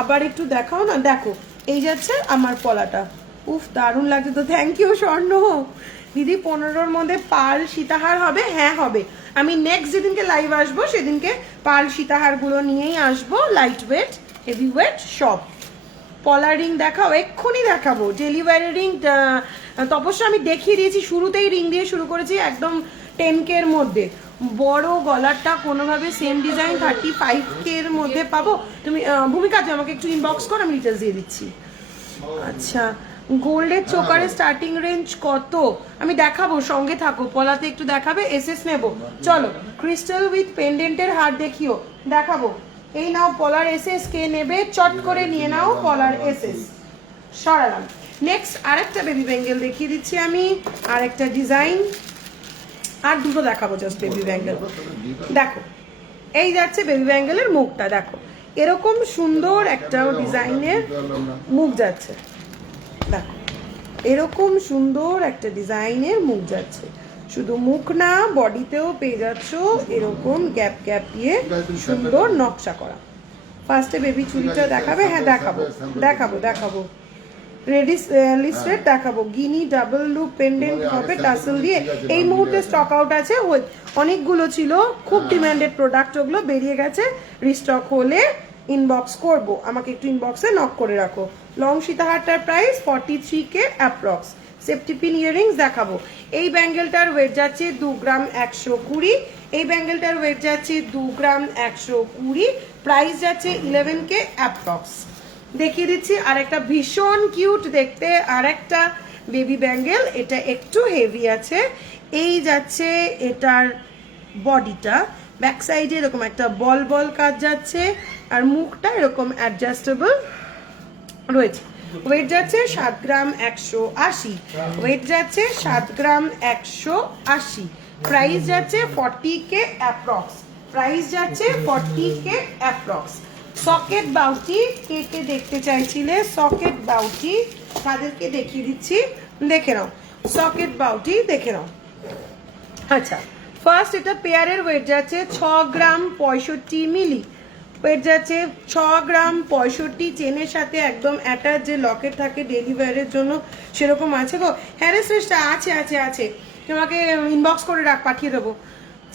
আবার একটু দেখাও না, দেখো এই যাচ্ছে আমার পলাটা, উফ দারুণ লাগছে তো। থ্যাংক ইউ স্বর্ণ। দিদি 15-র মধ্যে পাল সীতাহার হবে? হ্যাঁ হবে, আমি নেক্সট যেদিনকে লাইভ আসবো সেদিনকে পাল সীতাহারগুলো নিয়েই আসবো, লাইট ওয়েট হেভি ওয়েট সব। পলার রিং দেখাও, এক্ষুনি দেখাবো। ডেলিভারি রিং তপস্যা আমি দেখিয়ে দিয়েছি, শুরুতেই রিং দিয়ে শুরু করেছি, একদম 10K এর মধ্যে। বড় গলারটা কোনোভাবে সেম ডিজাইন 35K এর মধ্যে পাবো। তুমি ভূমিকা তুই আমাকে একটু ইনবক্স কর, আমি ডিটেলস দিয়ে দিচ্ছি। আচ্ছা গোল্ডের চোকারের স্টার্টিং রেঞ্জ কত? আমি দেখাবো, সঙ্গে থাকো। পলাতে একটু দেখাবে, এসএস নেব। চলো ক্রিস্টাল উইথ পেন্ডেন্টের হার দেখিও, দেখাবো। এই নাও পলার এসএস, কে নেবে চট করে নিয়ে নাও পলার এসএস। সরালাম। নেক্সট আরেকটা বেবি ব্যাঙ্গেল দেখিয়ে দিচ্ছি আমি, আরেকটা ডিজাইন, আর দুটো দেখাবো জাস্ট বেবি ব্যাঙ্গেল। দেখো এই যাচ্ছে বেবি ব্যাঙ্গেলের মুখটা, দেখো এরকম সুন্দর একটা ডিজাইনের মুখ যাচ্ছে, দেখো এরকম সুন্দর একটা ডিজাইনের মুখ যাচ্ছে। শুধু মুখ না, বডিতেও পেয়ে যাচ্ছ এরকম গ্যাপ গ্যাপ দিয়ে সুন্দর নকশা করা। ফার্স্টে বেবি চুড়িটা দেখাবে, হ্যাঁ দেখাবো দেখাবো দেখাবো। রেডি লিস্টেড দেখাবো। গিনি ডাবল লুপ পেন্ডেন্ট হবে টাসেল দিয়ে, এই মুহূর্তে স্টক আউট আছে। অনেকগুলো ছিল, খুব ডিমান্ডেড প্রোডাক্ট, ওগুলো বেরিয়ে গেছে। রিস্টক হলে ইনবক্স করব, আমাকে একটু ইনবক্সে নক করে রাখো। লং সীতাহারটার price 43K approx. Safety pin earrings দেখাবো। এই ব্যাঙ্গেলটার ওয়েট যাচ্ছে 2 গ্রাম 120, এই ব্যাঙ্গেলটার ওয়েট যাচ্ছে 2 গ্রাম 120, প্রাইস যাচ্ছে 11K অ্যাপ্রক্স। দেখিয়ে দিচ্ছি আরেকটা ভীষণ কিউট দেখতে আরেকটা বেবি ব্যাঙ্গেল, এটা একটু হেভি আছে। এই যাচ্ছে এটার বডিটা, ব্যাক সাইডে এরকম একটা বল বল কাজ যাচ্ছে, আর মুখটা এরকম অ্যাডজাস্টেবল রয়েছে। ওয়েট যাচ্ছে 7 গ্রাম 180, ওয়েট যাচ্ছে 7 গ্রাম 180। প্রাইস যাচ্ছে 40K অ্যাপ্রক্স, প্রাইস যাচ্ছে 40K অ্যাপ্রক্স। সকেট বাউটি কে কে দেখতে চাইছিলে? সকেট বাউটি তাদেরকে দেখিয়ে দিচ্ছি, দেখে নাও সকেট বাউটি, দেখে নাও। আচ্ছা ফার্স্ট এটা পেয়ারের ওয়েট যাচ্ছে 6 গ্রাম 65 মিলি, ওয়েট যাচ্ছে 6 গ্রাম 65। চেনের সাথে একদম অ্যাটাচ যে লকেট থাকে ডেলিভারির জন্য সেরকম আছে গো। হ্যাঁ রে শ্রেষ্ঠা, আছে আছে আছে, তোমাকে ইনবক্স করে পাঠিয়ে দেবো।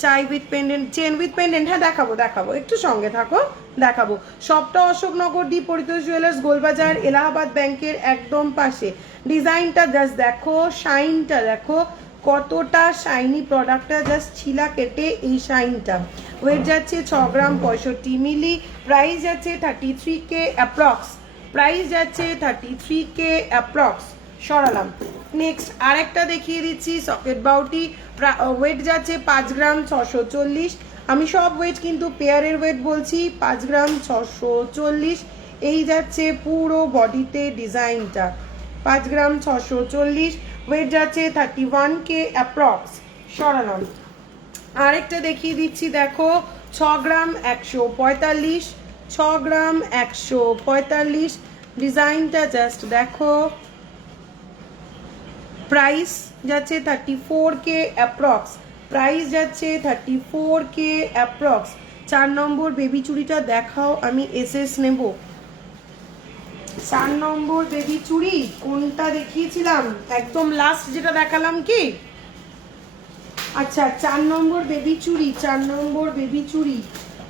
চাই with pendant, chain with pendant, হ্যাঁ দেখাবো দেখাবো, একটু সঙ্গে থাকো দেখাবো। সবটা অশোকনগর, ডি পরিতোষ জুয়েলার্স, গোলবাজার, এলাহাবাদ ব্যাংকের একদম পাশে। ডিজাইনটা জাস্ট দেখো, শাইনটা দেখো, কতটা শাইনি প্রোডাক্টটা, জাস্ট ছিলা কেটে এই শাইনটা। ওয়েট যাচ্ছে 6 গ্রাম 65 মিলি, প্রাইস যাচ্ছে 33K অ্যাপ্রক্স, প্রাইস যাচ্ছে 33K অ্যাপ্রক্স। সরালাম। নেক্সট আরেকটা দেখিয়ে দিচ্ছি সকেট বাউটি, ওয়েট যাচ্ছে 5 গ্রাম 640। আমি সব ওয়েট কিন্তু পেয়ারের ওয়েট বলছি, 5 গ্রাম 640। এই যাচ্ছে পুরো বডিতে ডিজাইনটা, 5 গ্রাম 640, ওয়েট যাচ্ছে 31K অ্যাপ্রক্স। সরালাম। আরেকটা দেখিয়ে দিচ্ছি দেখো, 6 গ্রাম 145, 6 গ্রাম 145, ডিজাইনটা জাস্ট দেখো। প্রাইস যাচ্ছে 34K অ্যাপ্রক্স, প্রাইস যাচ্ছে 34K অ্যাপ্রক্স। 4 নম্বর বেবি চুড়িটা দেখাও, আমি এসএস নেব। 4 নম্বর বেবি চুড়ি কোনটা দেখিয়েছিলাম, একদম লাস্ট যেটা দেখালাম কি? আচ্ছা 4 নম্বর বেবি চুড়ি, 4 নম্বর বেবি চুড়ি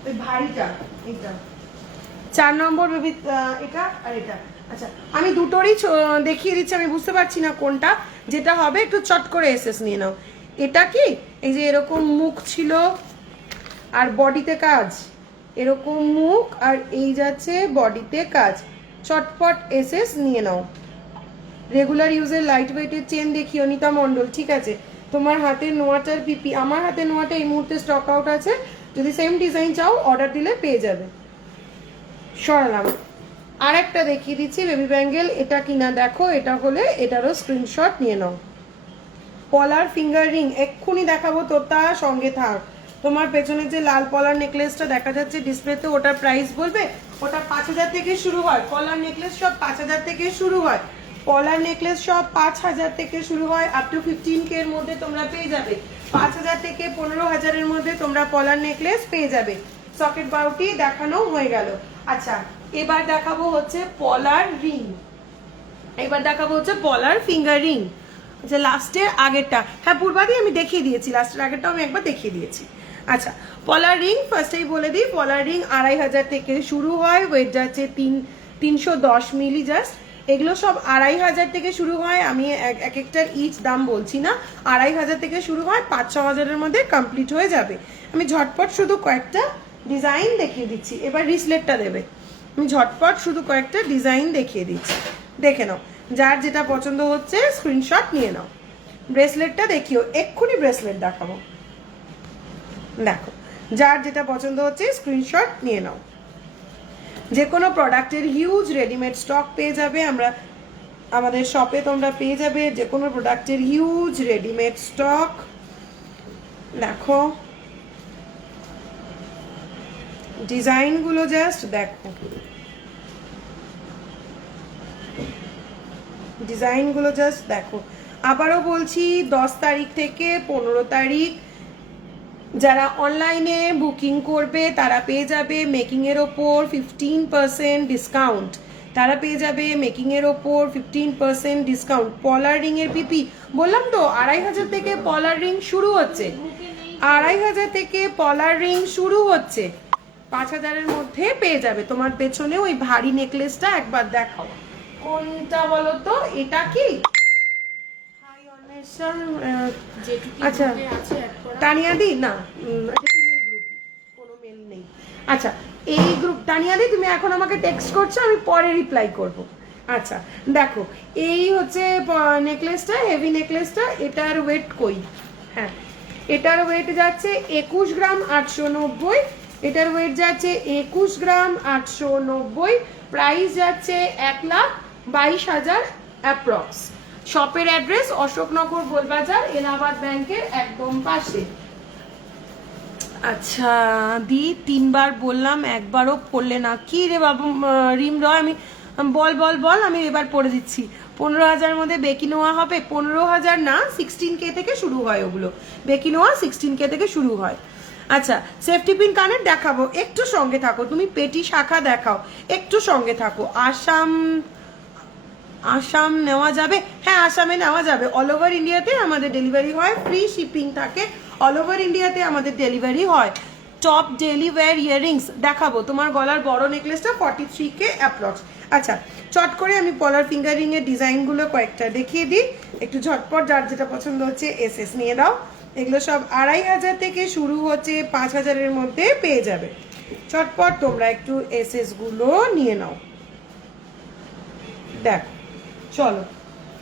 ওই ভারীটা, এটা 4 নম্বর বেবি, এটা আর এটা। আচ্ছা আমি দুটোরই দেখিয়ে দিচ্ছি, আমি বুঝতে পারছি না কোনটা যেটা হবে, একটু চট করে এসএস নিয়ে নাও। এটা কি এই যে এরকম মুখ ছিল আর বডিতে কাজ, এরকম মুখ আর এই যাচ্ছে বডিতে কাজ, চটপট এসএস নিয়ে নাও। রেগুলার ইউজের লাইট ওয়েটের চেন দেখিও অনিতা মণ্ডল, ঠিক আছে। তোমার হাতে নোয়াটার পিপি, আমার হাতে নোয়াটা এই মুহূর্তে স্টক আউট আছে, যদি সেম ডিজাইন চাও অর্ডার দিলে পেয়ে যাবে। সরালাম। আর একটা দেখিয়ে দিচ্ছি বেবি ব্যাঙ্গেল, এটা কিনা দেখো, এটা হলে এটারও স্ক্রিনশট নিয়ে নাও। পলার ফিঙ্গার রিং এক্ষুনি দেখাবো, তোর তার সঙ্গে থাক। তোমার পেছনে যে লাল পলার নেকলেসটা দেখা যাচ্ছে ডিসপ্লেতে, ওটার প্রাইস বলবে, ওটা 5000 থেকে শুরু হয়। পলার নেকলেস সব 5000 থেকে শুরু হয়, পলার নেকলেস সব 5000 থেকে শুরু হয়, আপ টু 15K এর মধ্যে তোমরা পেয়ে যাবে। 5000 থেকে 15000 এর মধ্যে তোমরা পলার নেকলেস পেয়ে যাবে। সকেট বাউটি দেখানো হয়ে গেল। আচ্ছা এবার দেখাবো হচ্ছে পলার রিং, এবার দেখাবো হচ্ছে পলার ফিঙ্গার রিং। আচ্ছা লাস্টের আগেরটা, হ্যাঁ পূর্বাদি আমি দেখিয়ে দিয়েছি, লাস্টের আগেরটাও আমি একবার দেখিয়ে দিয়েছি। আচ্ছা পলার রিং ফার্স্টেই বলে দিই, পলার রিং 2500 থেকে শুরু হয়, ওয়েট যাচ্ছে 310 মিলি জাস্ট। এগুলো সব 2500 থেকে শুরু হয়, আমি এক একটার ইচ দাম বলছি না, 2500 থেকে শুরু হয়, 5-6 হাজারের মধ্যে কমপ্লিট হয়ে যাবে। আমি ঝটপট শুধু কয়েকটা ডিজাইন দেখিয়ে দিচ্ছি, এবার রিসলেটটা দেবে। আমি ঝটপট শুধু কয়েকটা ডিজাইন দেখিয়ে দিচ্ছি, দেখে নাও। যার যেটা পছন্দ হচ্ছে স্ক্রিনশট নিয়ে নাও। ব্রেসলেটটা দেখিও, এক্ষুনি ব্রেসলেট দেখাবো, দেখো যার যেটা পছন্দ হচ্ছে স্ক্রিনশট নিয়ে নাও। যে কোনো প্রোডাক্টের হিউজ রেডিমেড স্টক পেয়ে যাবে, আমরা আমাদের শপে তোমরা পেয়ে যাবে যে কোনো প্রোডাক্টের হিউজ রেডিমেড স্টক। দেখো ডিজাইনগুলো জাস্ট দেখো, ডিজাইনগুলো জাস্ট দেখো। আবারও বলছি 10 তারিখ থেকে 15 তারিখ যারা অনলাইনে বুকিং করবে তারা পেয়ে যাবে মেকিংয়ের ওপর 15% ডিসকাউন্ট, তারা পেয়ে যাবে মেকিংয়ের ওপর 15% ডিসকাউন্ট। পলার রিংয়ের পিপি বললাম তো 2500 থেকে পলার রিং শুরু হচ্ছে, 2500 থেকে পলার রিং শুরু হচ্ছে, 5000-এর মধ্যে পেয়ে যাবে। তোমার পেছনে ওই ভারী নেকলেসটা একবার দেখাও, কোনটা বলো তো, এটা কি? আচ্ছা তানিয়াদি না, ফিমেল গ্রুপ, কোনো মেল নেই। আচ্ছা এই গ্রুপ তানিয়াদি তুমি এখন আমাকে টেক্সট করছো, আমি পরে রিপ্লাই করব। আচ্ছা দেখো এই হচ্ছে নেকলেসটা, হেভি নেকলেসটা, এটার ওয়েট কই, হ্যাঁ এটার ওয়েট যাচ্ছে 21 গ্রাম 890, এটার ওয়েট যাচ্ছে 21 গ্রাম 890, প্রাইস যাচ্ছে 1,22,000 অ্যাপ্রক্স। শপের অ্যাড্রেস অশোকনগর গোলবাজার, এলাহাবাদ ব্যাংকের একদম পাশে। আচ্ছা দি 3 বার বললাম, একবারও পড়লে না, কি রে বাবু রিম রয়, আমি বল বল বল, আমি এবার পড়ে দিচ্ছি। 15,000-এর মধ্যে বেকিনোয়া হবে, 15,000 না 16K থেকে শুরু হয়, ওগুলো বেকিনোয়া 16K থেকে শুরু হয়। আচ্ছা সেফটি পিন কানের দেখাবো, একটু সঙ্গে থাকো, তুমি পেটি শাখা দেখাও, একটু সঙ্গে থাকো। আসাম নেওয়া যাবে, হ্যাঁ আসামে নেওয়া যাবে, অল ওভার ইন্ডিয়াতে আমাদের ডেলিভারি হয়, ফ্রি শিপিং থাকে, অল ওভার ইন্ডিয়াতে আমাদের ডেলিভারি হয়। টপ ডেলি ওয়্যার ইয়াররিংস দেখাবো, তোমার গলার বড় নেকলেসটা 43K অ্যাপ্রক্স। আচ্ছা চট করে আমি পলার ফিঙ্গার রিং এর ডিজাইনগুলো কয়েকটা দেখিয়ে দিই, একটু ঝটপট যার যেটা পছন্দ হচ্ছে এসএস নিয়ে দাও। এগুলো সব 2500 থেকে শুরু হচ্ছে, 5000-এর মধ্যে পেয়ে যাবে। চটপট তোমরা একটু এসএস গুলো নিয়ে নাও। দেখো চলো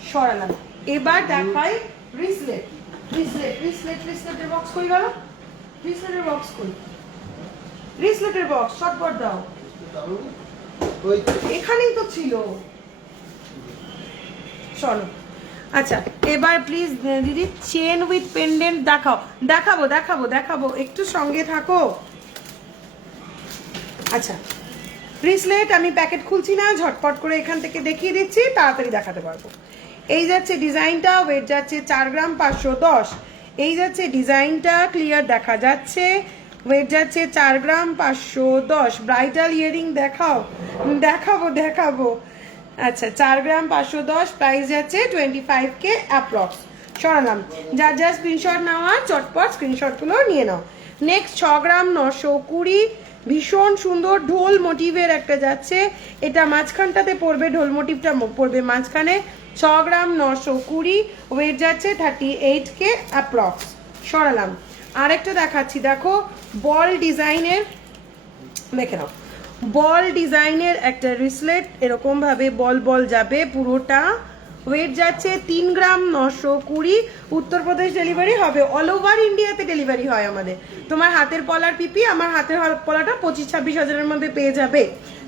সরালাম, এবার দেখাই ব্রেসলেট। ব্রেসলেটের বক্স কই গেল, ব্রেসলেটের বক্স কই, ব্রেসলেটের বক্স চটপট দাও, এখানেই তো ছিল, চলো। আচ্ছা এবার প্লিজ দিদি চেন উইথ পেন্ডেন্ট দেখাও, দেখাবো একটু সঙ্গে থাকো। আচ্ছা রিসলেট আমি প্যাকেট খুলছি না, ঝটপট করে এখান থেকে দেখিয়ে দিচ্ছি, তাড়াতাড়ি দেখাতে পারবো। এই যাচ্ছে ডিজাইনটা, ওয়েট যাচ্ছে 4 গ্রাম 510। এই যাচ্ছে ডিজাইনটা, ক্লিয়ার দেখা যাচ্ছে, ওয়েট যাচ্ছে 4 গ্রাম 510। ব্রাইডাল ইয়ারিং দেখাও, দেখাবো। আচ্ছা 4 গ্রাম 510, প্রাইস যাচ্ছে 25K অ্যাপ্রক্স। সরালাম, যার যা স্ক্রিনশট নেওয়া চটপট স্ক্রিনশটগুলো নিয়ে নাও। নেক্সট 6 গ্রাম 920, ভীষণ সুন্দর ঢোল মোটিভের একটা যাচ্ছে, এটা মাঝখানটাতে পড়বে, ঢোল মোটিভটা পড়বে মাঝখানে। 6 গ্রাম 920, ওয়েট যাচ্ছে 38K অ্যাপ্রক্স। সরালাম, আরেকটা দেখাচ্ছি, দেখো বল ডিজাইনের, দেখে নাও বল ডিজাইনের একটা রিসলেট, এরকম ভাবে বল বল যাবে পুরোটা, ওয়েট যাচ্ছে 3 গ্রাম 920। উত্তরপ্রদেশ ডেলিভারি হবে, অল ওভার ইন্ডিয়াতে ডেলিভারি হয় আমাদের। তোমার হাতের পলার পিপি, আমার হাতের পলাটা 25-26 হাজারের মধ্যে পেয়ে যাবে।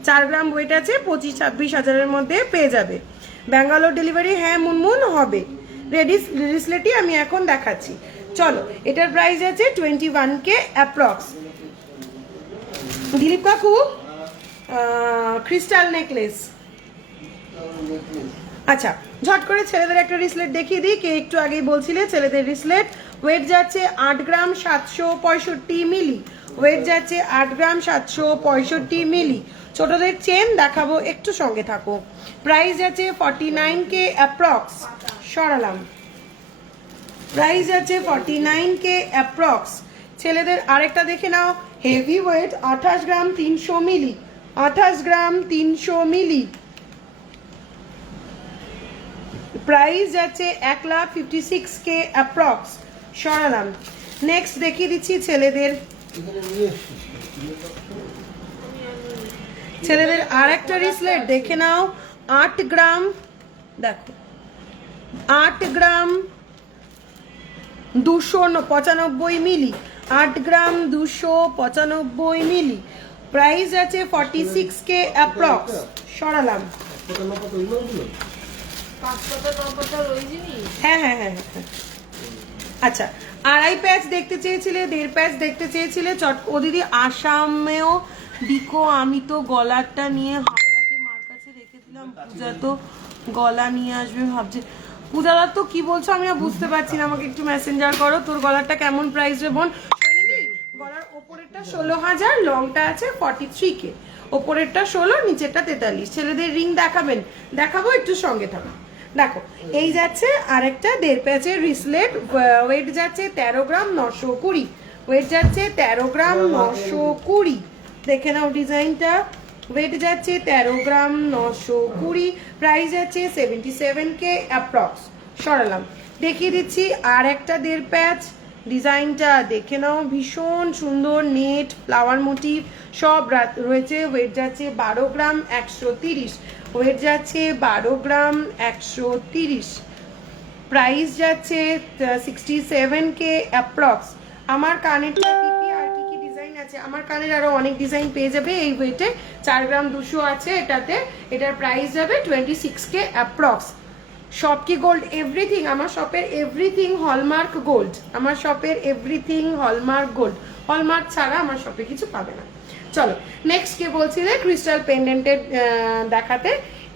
4 গ্রাম ওয়েট আছে, 25-26 হাজারের মধ্যে পেয়ে যাবে। ব্যাঙ্গালোর ডেলিভারি হ্যাঁ মুনমুন হবে। রেডি রিসলেটই আমি এখন দেখাচ্ছি, চলো। এটার প্রাইস আছে 21K অ্যাপ্রক্স। দিলীপ কাকু, ক্রিস্টাল নেকলেস। আচ্ছা ঝট করে ছেলেদের একটা রিসলেট দেখিয়ে দিই, কে একটু আগেই বলছিলে ছেলেদের রিসলেট। ওয়েট যাচ্ছে 8 গ্রাম 765 মিলি, ওয়েট যাচ্ছে 8 গ্রাম 765 মিলি। ছোটদের চেন দেখাবো, একটু সঙ্গে থাকো। প্রাইস যাচ্ছে 49K অ্যাপ্রক্স। সরালাম, প্রাইস যাচ্ছে 49K অ্যাপ্রক্স। ছেলেদের আরেকটা দেখে নাও, হেভি ওয়েট 28 গ্রাম 300 মিলি, 28 গ্রাম 300 মিলি, প্রাইস যাচ্ছে 1,56K অ্যাপ্রক্স। সরালাম, নেক্সট দেখিয়ে দিচ্ছি ছেলেদের আর একটা রিসলেট দেখে নাও, 8 গ্রাম, দেখো 8 গ্রাম 295 মিলি, 8 গ্রাম 295 মিলি, প্রাইস আছে 46K অ্যাপ্রক্স। সরালাম, হ্যাঁ হ্যাঁ হ্যাঁ হ্যাঁ। আচ্ছা আড়াই প্যাচ দেখতে চেয়েছিলে, 1.5 প্যাচ দেখতে চেয়েছিলে, চট ও দিদি আসামেও দিকো। আমি তো গলারটা নিয়ে হাবড়াতে মার কাছে রেখে দিলাম, পূজা তো গলা নিয়ে আসবে ভাবছে। পূজাদার তো কি বলছো আমি আর বুঝতে পারছি না, আমাকে একটু মেসেঞ্জার করো। তোর গলারটা কেমন প্রাইস রে বোন? গলার ওপরেরটা 16,000, লংটা আছে 43K, ওপরেরটা 16, নিচেরটা 43। ছেলেদের রিং দেখাবেন? দেখাবো, একটু সঙ্গে থাকো। দেখো এই যাচ্ছে আরেকটা 1.5 প্যাচের রিসলেট, ওয়েট যাচ্ছে 13 গ্রাম 920, ওয়েট যাচ্ছে 13 গ্রাম 920। দেখে নাও ডিজাইনটা, ওয়েট যাচ্ছে 13 গ্রাম 920, প্রাইস যাচ্ছে 77K অ্যাপ্রক্স। সরালাম, দেখিয়ে দিচ্ছি আর একটা 1.5 প্যাচ, ডিজাইনটা দেখে নাও, ভীষণ সুন্দর নেট ফ্লাওয়ার মোটিভ সব রয়েছে। ওয়েট যাচ্ছে 12 গ্রাম 130, ওয়েট যাচ্ছে 12 গ্রাম 130, প্রাইস যাচ্ছে 67K অ্যাপ্রক্স। আমার কানেরটা পিপি আর কি কি ডিজাইন আছে, আমার কানের আরো অনেক ডিজাইন পেয়ে যাবে এই ওয়েটে। 4 গ্রাম 200 আছে এটাতে, এটার প্রাইস যাবে 26K অ্যাপ্রক্স। শপ কি গোল্ড, এভরিথিং আমার শপের, এভরিথিং হলমার্ক গোল্ড, আমার শপের এভরিথিং হলমার্ক গোল্ড, হলমার্ক ছাড়া আমার শপে কিছু পাবে না। চলো নেক্সট কে বলছিলে ক্রিস্টাল পেন্ডেন্টের দেখাতে।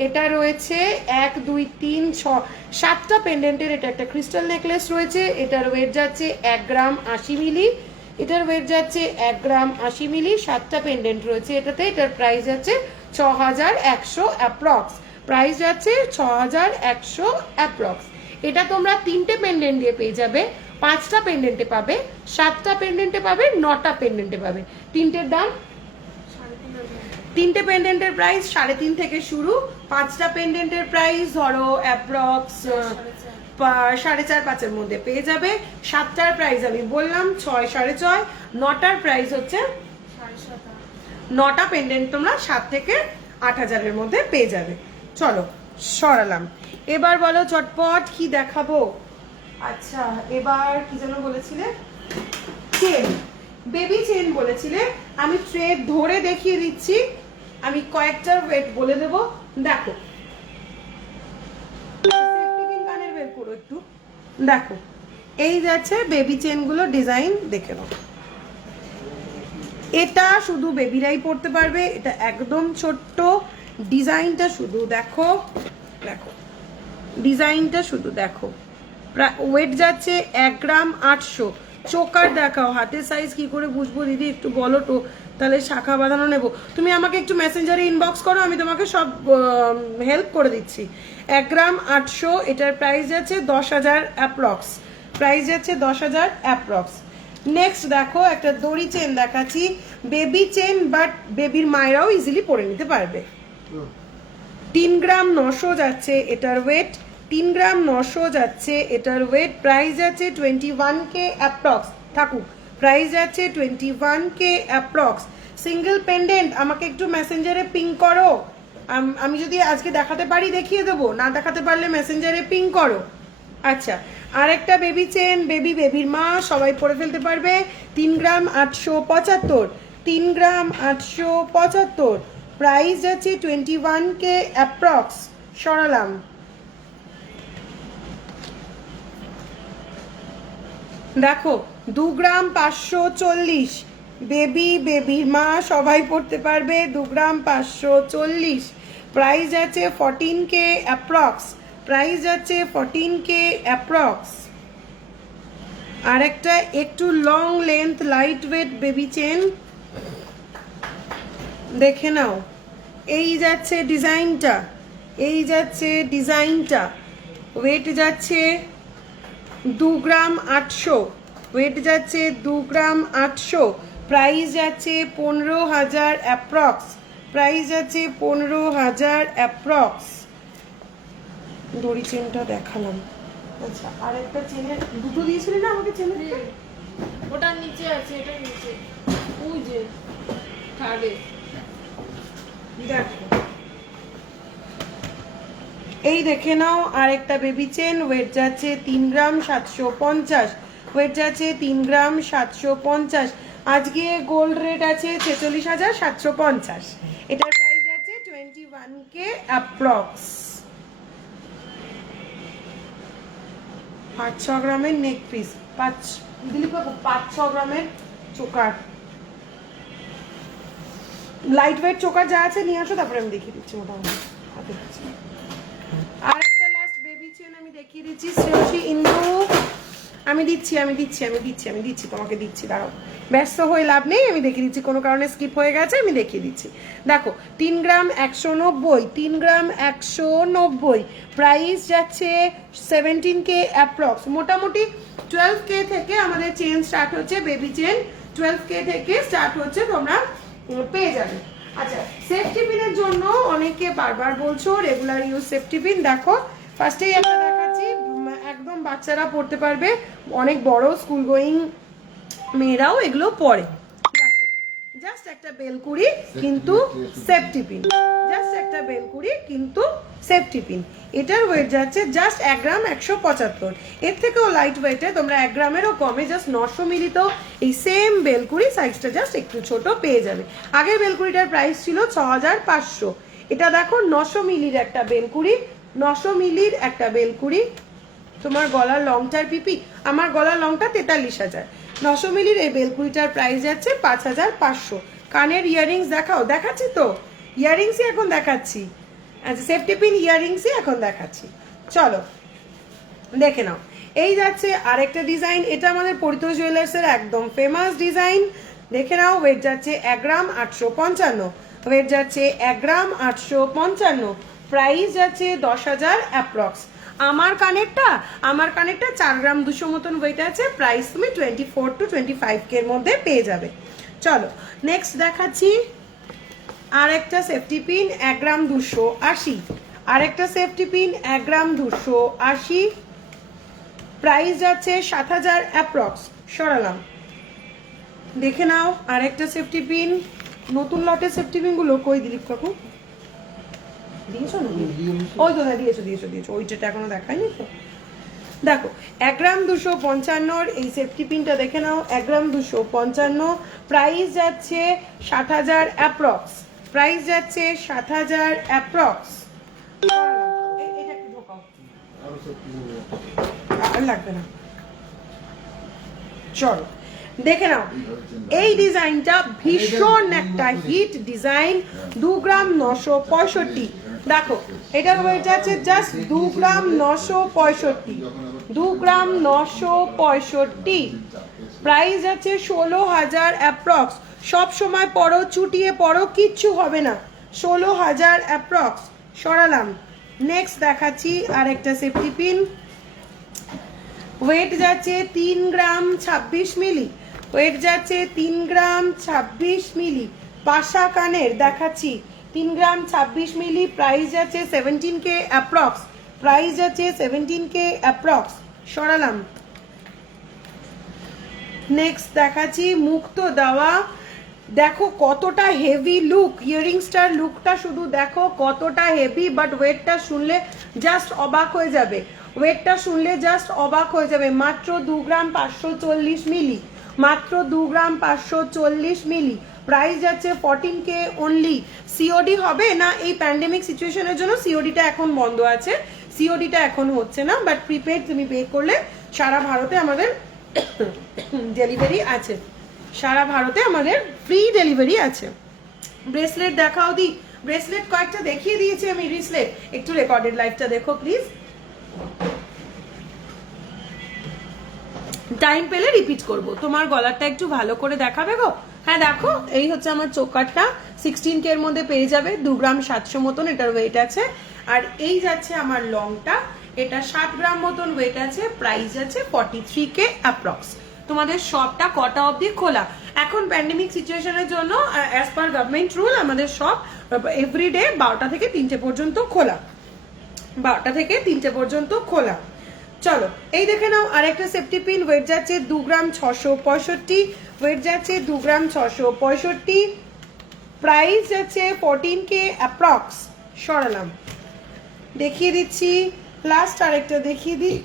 এটা রয়েছে 1 2 3 6 7টা পেন্ডেন্টের এটা একটা ক্রিস্টাল নেকলেস রয়েছে। এটার ওয়েট যাচ্ছে 1 গ্রাম 80 মিলি, এটার ওয়েট যাচ্ছে 1 গ্রাম 80 মিলি, 7টা পেন্ডেন্ট রয়েছে এটাতে। এটার প্রাইস যাচ্ছে 6100 অ্যাপ্রক্স, প্রাইস যাচ্ছে 6100 অ্যাপ্রক্স। এটা তোমরা 3টে পেন্ডেন্ট দিয়ে পেয়ে যাবে, 5টা পেন্ডেন্টে পাবে, 7টা পেন্ডেন্টে পাবে, 9টা পেন্ডেন্টে পাবে। 3টের দাম 3টে পেন্ডেন্টের প্রাইস 3.5 থেকে শুরু, 5টা পেন্ডেন্টের প্রাইস ধরো অ্যাপ্রক্স 4.5-5 এর মধ্যে পেয়ে যাবে। 7টার প্রাইস আমি বললাম 6-6.5, 9টার প্রাইস হচ্ছে 7.5। 9টা পেন্ডেন্ট তোমরা 7 থেকে 8,000 এর মধ্যে পেয়ে যাবে। চলো সরালাম, এবার বলো চটপট কি দেখাবো। আচ্ছা এবার কি যেন বলেছিলে, চেন, বেবি চেন বলেছিলে। আমি থ্রেড ধরে দেখিয়ে দিচ্ছি, আমি কয়েকটা ওয়েট বলে দেবো। দেখো কানের বের করো একটু, দেখো এই যাচ্ছে বেবি চেন গুলো, ডিজাইন দেখে নাও। এটা শুধু বেবিরাই পড়তে পারবে, এটা একদম ছোট্ট। ডিজাইনটা শুধু দেখো, দেখো ডিজাইনটা শুধু দেখো। ওয়েট যাচ্ছে 1 গ্রাম 800। চোকার দেখাও, হাতের সাইজ কি করে বুঝবো দিদি একটু বলো তো, তাহলে শাখা বাঁধানো নেব। তুমি আমাকে একটু মেসেঞ্জারে ইনবক্স করো, আমি তোমাকে সব হেল্প করে দিচ্ছি। 1 গ্রাম 800, এটার প্রাইস যাচ্ছে 10,000 অ্যাপ্রক্স, প্রাইস যাচ্ছে 10,000 অ্যাপ্রক্স। নেক্সট দেখো একটা দড়ি চেন দেখাচ্ছি, বেবি চেন, বাট বেবির মায়েরাও ইজিলি পরে নিতে পারবে। 3 গ্রাম 900 যাচ্ছে এটার ওয়েট, 3 গ্রাম 900 যাচ্ছে এটার ওয়েট, প্রাইস যাচ্ছে 21K অ্যাপ্রক্স। থাকুক, প্রাইস যাচ্ছে 21K অ্যাপ্রক্স। সিঙ্গেল পেন্ডেন্ট আমাকে একটু মেসেঞ্জারে পিং করো, আমি যদি আজকে দেখাতে পারি দেখিয়ে দেবো, না দেখাতে পারলে মেসেঞ্জারে পিং করো। আচ্ছা, আর একটা বেবি চেন, বেবির মা সবাই পরে ফেলতে পারবে। 3 গ্রাম 875, 3 গ্রাম 875, প্রাইস যাচ্ছে 21K অ্যাপ্রক্স। সরালাম। দেখো 2 গ্রাম 540, বেবির মা সবাই পড়তে পারবে। 2 গ্রাম 540, প্রাইস যাচ্ছে 14K অ্যাপ্রক্স, প্রাইস যাচ্ছে 14K অ্যাপ্রক্স। আর একটা একটু long length light weight baby chain দেখে নাও, এই যাচ্ছে ডিজাইনটা, এই যাচ্ছে ডিজাইনটা। ওয়েট যাচ্ছে 2 গ্রাম 800, ওয়েট যাচ্ছে 2 গ্রাম 800, প্রাইস যাচ্ছে 15,000 অ্যাপ্রক্স, প্রাইস যাচ্ছে 15,000 অ্যাপ্রক্স। দড়ি চেনটা দেখালাম। আচ্ছা, আর একটা চেনের দুটো দিয়েছিলি না আমাকে চেনের? ওটার নিচে আছে, এটা নিচে, ওই যে থার্ডে। দেখো, এই দেখে নাও আর একটা বেবি চেন, ওয়েট যাচ্ছে 3 গ্রাম 750, ওয়েট যাচ্ছে 3 গ্রাম 750। আজকে গোল্ড রেট আছে 46,750, এটার প্রাইস যাচ্ছে 21K অ্যাপ্রক্স। 5-6 গ্রামের নেক পিস, 5-6 গ্রামের চোকার, লাইট ওয়েট চোকার যা আছে নিয়ে আসো, তারপরে আমি দেখিয়ে দিচ্ছি মোটামুটি হাতে কাছে। আর একটা লাস্ট বেবি চেন আমি দেখিয়ে দিচ্ছি, শ্রেয়সী ইন্দু, আমি দিচ্ছি তোমাকে দিচ্ছি, দাঁড়াও, ব্যস্ত হয়ে লাভ নেই, আমি দেখিয়ে দিচ্ছি, কোনো কারণে স্কিপ হয়ে গেছে, আমি দেখিয়ে দিচ্ছি। দেখো 3 গ্রাম 190, 3 গ্রাম 190, প্রাইস যাচ্ছে 17K অ্যাপ্রক্স। মোটামুটি 12K থেকে আমাদের চেন স্টার্ট হচ্ছে, বেবি চেন 12K থেকে স্টার্ট হচ্ছে, তোমরা পেয়ে যাবে। আচ্ছা, সেফটি পিনের জন্য অনেকে বারবার বলছো রেগুলার ইউজ সেফটি পিন। দেখো ফার্স্টেই একটা দেখাচ্ছি, একদম বাচ্চারা পড়তে পারবে, অনেক বড় স্কুল গোয়িং মেয়েরাও এগুলো পরে। দেখো জাস্ট একটা বেলকুড়ি কিন্তু সেফটি পিন, জাস্ট একটা বেলকুড়ি কিন্তু সেফটি পিন। এটার ওয়েট যাচ্ছে জাস্ট 1 গ্রাম 175, এর থেকেও লাইট ওয়েটে তোমরা 1 গ্রামেরও কমে জাস্ট 900 মিলিত এই সেম বেলকুড়ি, সাইজটা জাস্ট একটু ছোট পেয়ে যাবে। আগের বেলকুড়িটার প্রাইস ছিল 6,500, এটা দেখো 900 মিলির একটা বেলকুড়ি, 900 মিলির একটা বেলকুড়ি। তোমার গলার লংটার পিপি, আমার গলার লংটা 43,000, 900 মিলির এই বেলকুড়িটার প্রাইস যাচ্ছে 5,500। কানের ইয়ারিংস দেখাও, দেখাচ্ছি তো, ইয়ারিংসই এখন দেখাচ্ছি। আচ্ছা, সেফটি পিন ইয়ারিংসই এখন দেখাচ্ছি, চলো দেখে নাও। এই যাচ্ছে আরেকটা ডিজাইন, এটা আমাদের পরিতোষ জুয়েলার্সের একদম ফেমাস ডিজাইন, দেখে নাও। ওয়েট যাচ্ছে 1 গ্রাম 855, ওয়েট যাচ্ছে 1 গ্রাম 855, প্রাইস যাচ্ছে 10,000 অ্যাপ্রক্স। আমার কানেরটা 4 গ্রাম 200 মতন ওয়েট আছে, প্রাইস তুমি 24 to 25K এর মধ্যে পেয়ে যাবে। চলো নেক্সট দেখাচ্ছি আর একটা সেফটি পিন 1 গ্রাম 280, আর একটা সেফটি পিন 1 গ্রাম 280, প্রাইস যাচ্ছে 7,000 অ্যাপ্রক্স। সরালাম, দেখে নাও আর একটা সেফটি পিন, নতুন লটের সেফটি পিন গুলো কই দিলীপ কাকু দিয়েছো না? ওই তো দিয়েছো, ওইটা এখনো দেখায়নি তো। দেখো 1 গ্রাম 255 এই সেফটি পিনটা দেখে নাও, 1 গ্রাম 255, প্রাইস যাচ্ছে 7,000 অ্যাপ্রক্স, প্রাইস যাচ্ছে 7,000 অ্যাপ্রক্স। এটা একটু ঢোকাও, আর লাগবে না। চলো দেখে নাও এই ডিজাইনটা ভীষণ একটা হিট ডিজাইন, 2 গ্রাম 965। দেখো এটার ওয়েট আছে জাস্ট 2 গ্রাম 965, 2 গ্রাম 965, প্রাইস আছে 16,000 অ্যাপ্রক্স। সব সময় পরো, চুটিয়ে পরো, কিচ্ছু হবে না, 16,000 অ্যাপ্রক্স। সরালাম। নেক্সট দেখাচ্ছি আর একটা সেফটি পিন, ওয়েট যাচ্ছে 3 গ্রাম 26 মিলি, ওয়েট যাচ্ছে 3 গ্রাম 26 মিলি, পাশা কানের দেখাচ্ছি 3 গ্রাম 26 মিলি, প্রাইস যাচ্ছে 17K অ্যাপ্রক্স, প্রাইস যাচ্ছে 17K অ্যাপ্রক্স। সরালাম। নেক্সট দেখাচ্ছি মুক্তো দেওয়া, দেখো কতটা হেভি লুক, ইয়ারিংসটার লুকটা শুধু দেখো কতটা হেভি, বাট ওয়েটটা শুনলে জাস্ট অবাক হয়ে যাবে, ওয়েটটা শুনলে জাস্ট অবাক হয়ে যাবে। মাত্র 2 গ্রাম 540 মিলি, মাত্র 2 গ্রাম 540 মিলি, প্রাইস যাচ্ছে 14K অনলি। সিওডি হবে না, এই প্যান্ডেমিক সিচুয়েশনের জন্য সিওডিটা এখন বন্ধ আছে, সিওডিটা এখন হচ্ছে না, বাট প্রিপেড তুমি পে করলে সারা ভারতে আমাদের ডেলিভারি আছে, সারা ভারতে আমাদের ফ্রি ডেলিভারি আছে। ব্রেসলেট দেখাও দি, ব্রেসলেট কয়েকটা দেখিয়ে দিয়েছি আমি, ব্রেসলেট একটু রেকর্ডেড লাইভটা দেখো প্লিজ, টাইম পেলে রিপিট করব। তোমার গলারটা একটু ভালো করে দেখাবে গো। হ্যাঁ দেখো এই হচ্ছে আমার চোকারটা, 16K এর মধ্যে পেয়ে যাবে, 2 গ্রাম 700 মতন এটার ওয়েট আছে। আর এই যাচ্ছে আমার লংটা, এটা 7 গ্রাম মতন ওয়েট আছে, প্রাইস আছে 43K অ্যাপ্রক্স। তোমাদের শপটা কটা অবধি খোলা? এখন প্যান্ডেমিক সিচুয়েশনের জন্য অ্যাজ পার গভর্নমেন্ট রুল আমাদের শপ এভরিডে 12টা থেকে 3টে পর্যন্ত খোলা, 12টা থেকে 3টে পর্যন্ত খোলা। চলো এই দেখে নাও আরেকটা সেফটি পিন, ওয়েট যাচ্ছে 2 গ্রাম 665, ওয়েট যাচ্ছে 2 গ্রাম 665, প্রাইস যাচ্ছে 14K অ্যাপ্রক্স। সরালাম। দেখিয়ে দিচ্ছি লাস্ট আরেকটা দেখিয়ে দিই,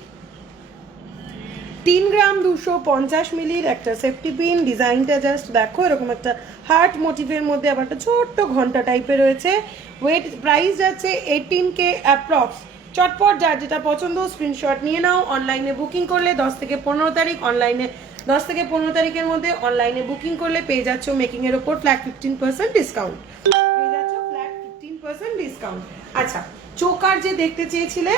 3 গ্রাম 250 মিলির একটা সেফটি পিন, ডিজাইনটা জাস্ট দেখো এরকম একটা হার্ট মোটিভের মধ্যে আবার একটা ছোট্ট ঘন্টা টাইপের রয়েছে, ওয়েট প্রাইস যাচ্ছে 18K অ্যাপ্রক্স। চটপট যার যেটা পছন্দ স্ক্রিনশট নিয়ে নাও, অনলাইনে বুকিং করলে 10 থেকে 15 তারিখ, অনলাইনে 10 থেকে 15 তারিখের মধ্যে অনলাইনে বুকিং করলে পেয়ে যাচ্ছ মেকিং এর উপর ফ্ল্যাট 15% ডিসকাউন্ট, পেয়ে যাচ্ছ ফ্ল্যাট 15% ডিসকাউন্ট। আচ্ছা চোকার যে দেখতে চেয়েছিলে,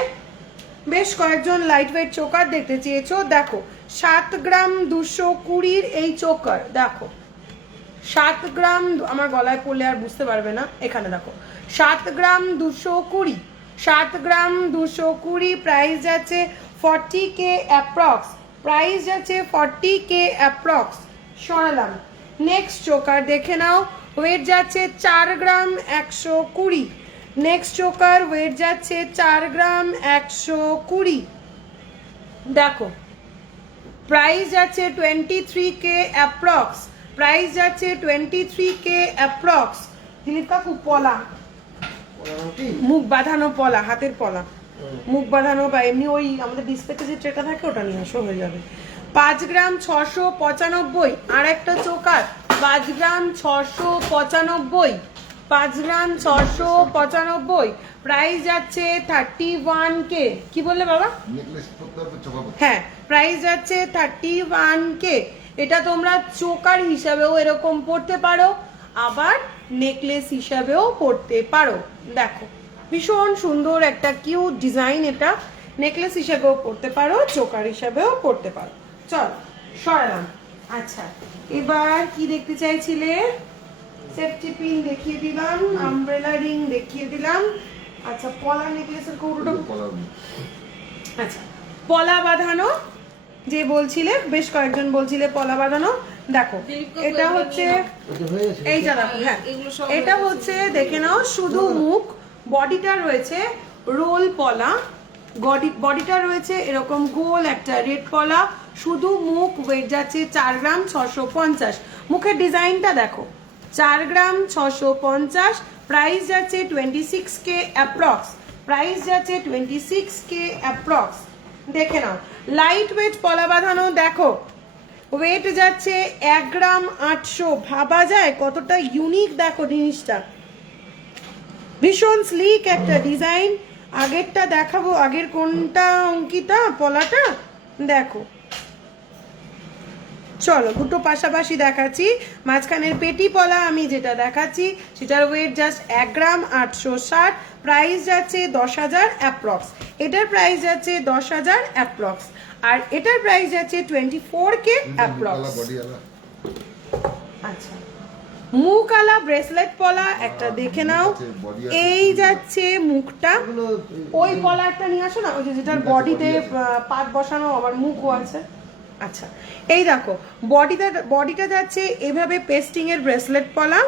বেশ কয়েকজন লাইট ওয়েট চোকার দেখতে চেয়েছো, দেখো 7 গ্রাম 220 এই চোকার, দেখো 7 গ্রাম, আমার গলায় পড়লে আর বুঝতে পারবে না, এখানে দেখো 7 গ্রাম 220, 7 গ্রাম 220, প্রাইস যাচ্ছে 40K অ্যাপ্রক্স, প্রাইস যাচ্ছে 40K অ্যাপ্রক্স। সরালাম। নেক্সট চোকার দেখে নাও, ওয়েট যাচ্ছে 4 গ্রাম 120, নেক্সট চোকার ওয়েট যাচ্ছে 4 গ্রাম 120, দেখো প্রাইস যাচ্ছে 23K অ্যাপ্রক্স, প্রাইস যাচ্ছে 23K অ্যাপ্রক্স। দিলীপ কাকু পলা, মুখ বাঁধানো পলা, হাতের পলা, মুখ বাঁধানো বা এমনি ওই আমাদের ডিসপ্লেতে যে ট্রেটা থাকে ওটা নিয়ে আসো, হয়ে যাবে। 5 গ্রাম 695 আর একটা চোকার, 5 গ্রাম 695, 5 গ্রাম 695, প্রাইস যাচ্ছে 31K। কি বললে বাবা? হ্যাঁ প্রাইস যাচ্ছে 31K। এটা তোমরা চোকার হিসাবেও এরকম পড়তে পারো, আবার নেকলেস হিসাবেও পড়তে পারো। দেখো ভীষণ সুন্দর একটা কিউট ডিজাইন, এটা নেকলেস হিসাবেও পড়তে পারো, চোকার হিসাবেও পড়তে পারো। চল সরালাম। আচ্ছা এবার কি দেখতে চাইছিলে? সেফটি পিন দেখিয়ে দিলাম, আমব্রেলা রিং দেখিয়ে দিলাম। আচ্ছা পলা নেকলেসের কৌটোটা, আচ্ছা পলা বাঁধানো যে বলছিলে, বেশ কয়েকজন বলছিলে পলা বাঁধানো, দেখো এটা হচ্ছে এইটা দেখো, হ্যাঁ এটা হচ্ছে দেখে নাও শুধু মুখ, বডিটা রয়েছে রোল পলা, বডিটা রয়েছে এরকম গোল একটা রেড পলা, শুধু মুখ, ওয়েট যাচ্ছে 4 গ্রাম 650, মুখের ডিজাইনটা দেখো 4 গ্রাম 650, প্রাইস যাচ্ছে 26K অ্যাপ্রক্স, প্রাইস যাচ্ছে 26K অ্যাপ্রক্স। দেখে নাও লাইট ওয়েট পলা বাঁধানো, দেখো ওয়েট যাচ্ছে 1 গ্রাম 800, ভাবা যায় কতটা ইউনিক, দেখো জিনিসটা ভীষণ স্লিক একটা ডিজাইন। আগেরটা দেখাবো, আগের কোনটা অঙ্কিতা পলাটা, দেখো চলো দুটো পাশাপাশি দেখাচ্ছি। মাঝখানের পেটি পলা আমি যেটা দেখাচ্ছি সেটার ওয়েট জাস্ট 1 গ্রাম 860, প্রাইস যাচ্ছে 10,000 অ্যাপ্রক্স। এটার প্রাইস যাচ্ছে 10,000 অ্যাপ্রক্স, আর এটার প্রাইস যাচ্ছে 24K অ্যাপ্রক্স। আচ্ছা, মুখ আলা ব্রেসলেট পলা একটা দেখে নাও। এই যাচ্ছে মুখটা, ওই পলারটা নিয়ে আসো না, ওই যে যেটার বডিতে পাত বসানো আবার মুখও আছে। আচ্ছা, এই দেখো বডিটা যাচ্ছে এভাবে পেস্টিং এর ব্রেসলেট পলা,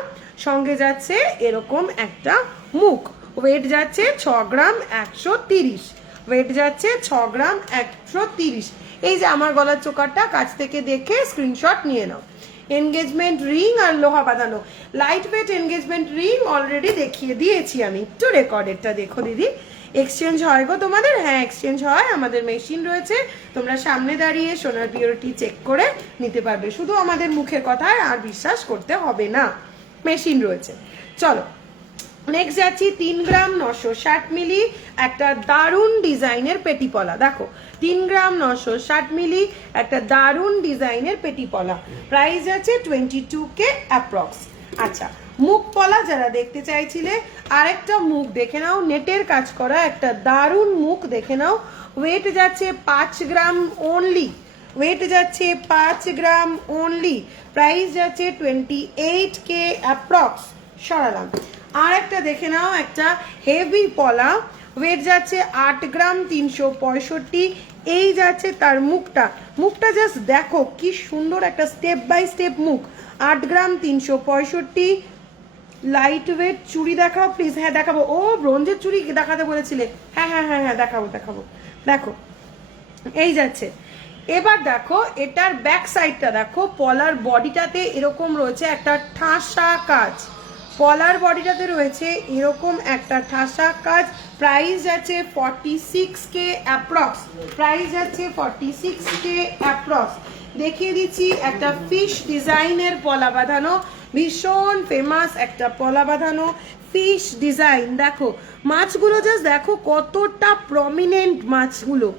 সঙ্গে যাচ্ছে এরকম একটা মুখ। ওয়েট যাচ্ছে 6 গ্রাম 130, ওয়েট যাচ্ছে 6 গ্রাম 130। এই যে আমার গলার চোকারটা কাছ থেকে দেখে স্ক্রিনশট নিয়ে নাও। এনগেজমেন্ট রিং আর লোহা বাঁধানো light weight engagement ring already দেখিয়ে দিয়েছি আমি, একটু রেকর্ডেরটা দেখো দিদি। এক্সচেঞ্জ হয় গো তোমাদের? হ্যাঁ এক্সচেঞ্জ হয়, আমাদের মেশিন রয়েছে, তোমরা সামনে দাঁড়িয়ে সোনার পিওরিটি চেক করে নিতে পারবে, শুধু আমাদের মুখের কথায় আর বিশ্বাস করতে হবে না, মেশিন রয়েছে। চলো নেক্সট যাচ্ছি 3 গ্রাম 960 মিলি একটা দারুণ ডিজাইনের পেটি পলা। দেখো 3 গ্রাম 960 মিলি একটা দারুণ ডিজাইনের পেটি পলা, প্রাইস আছে 22K অ্যাপ্রক্স। আচ্ছা, মুখ পলা যারা দেখতে চাইছিলে আরেকটা মুখ দেখে নাও, নেটের কাজ করা একটা দারুণ মুখ দেখে নাও। ওয়েট যাচ্ছে 5 গ্রাম অনলি, ওয়েট যাচ্ছে 5 গ্রাম অনলি, প্রাইস যাচ্ছে 28K অ্যাপ্রক্স। সরালাম। আর একটা দেখে নাও, একটা হেভি পলা, ওয়েট যাচ্ছে 8 গ্রাম 365। এই যাচ্ছে তার মুখটা জাস্ট দেখো কি সুন্দর একটা স্টেপ বাই স্টেপ মুখ। 8 গ্রাম 365, লাইট ওয়েট। চুড়ি দেখাও প্লিজ। হ্যাঁ দেখাবো, ও ব্রোঞ্জের চুড়ি দেখাতে বলেছিলে, হ্যাঁ হ্যাঁ হ্যাঁ হ্যাঁ দেখাবো। দেখো এই যাচ্ছে। এবার দেখো এটার ব্যাক সাইডটা দেখো, পলার বডিটাতে এরকম রয়েছে একটা ঠাসা কাজ, পলার বডিটাতে রয়েছে এরকম একটা ঠাসা কাজ, প্রাইস যাচ্ছে 46K অ্যাপ্রক্স, প্রাইস যাচ্ছে 46K অ্যাপ্রক্স। দেখিয়ে দিচ্ছি একটা ফিশ ডিজাইনের পলা বাঁধানো, ভীষণ ফেমাস একটা পলা বাঁধানো ফিশ ডিজাইন। দেখো মাছগুলো জাস্ট দেখো কতটা প্রমিনেন্ট, মাছগুলো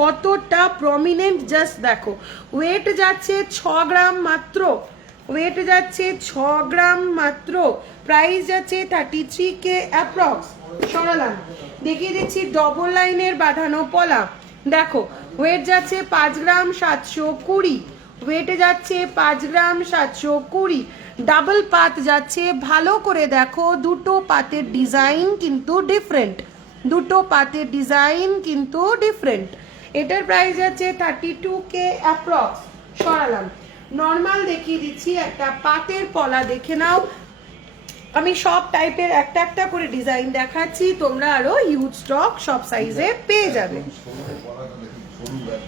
কতটা প্রমিনেন্ট জাস্ট দেখো। ওয়েট যাচ্ছে 6 গ্রাম মাত্র, ওয়েট যাচ্ছে 6 গ্রাম মাত্র, প্রাইস যাচ্ছে 33K অ্যাপ্রক্স। সরালাম। দেখিয়ে দিচ্ছি ডবল লাইনের বাঁধানো পলা। দেখো ওয়েট যাচ্ছে 5 গ্রাম 720, ওয়েট যাচ্ছে 5 গ্রাম 720, ডাবল পাত যাচ্ছে। ভালো করে দেখো দুটো পাতের ডিজাইন কিন্তু ডিফারেন্ট, দুটো পাতের ডিজাইন কিন্তু ডিফারেন্ট। এটার প্রাইস যাচ্ছে 32K অ্যাপ্রক্স। সরালাম। নর্মাল দেখিয়ে দিচ্ছি একটা পাতের পলা দেখে নাও, আমি সব টাইপের একটা একটা করে ডিজাইন দেখাচ্ছি, তোমরা আরো হিউজ স্টক সব সাইজে পেয়ে যাবে।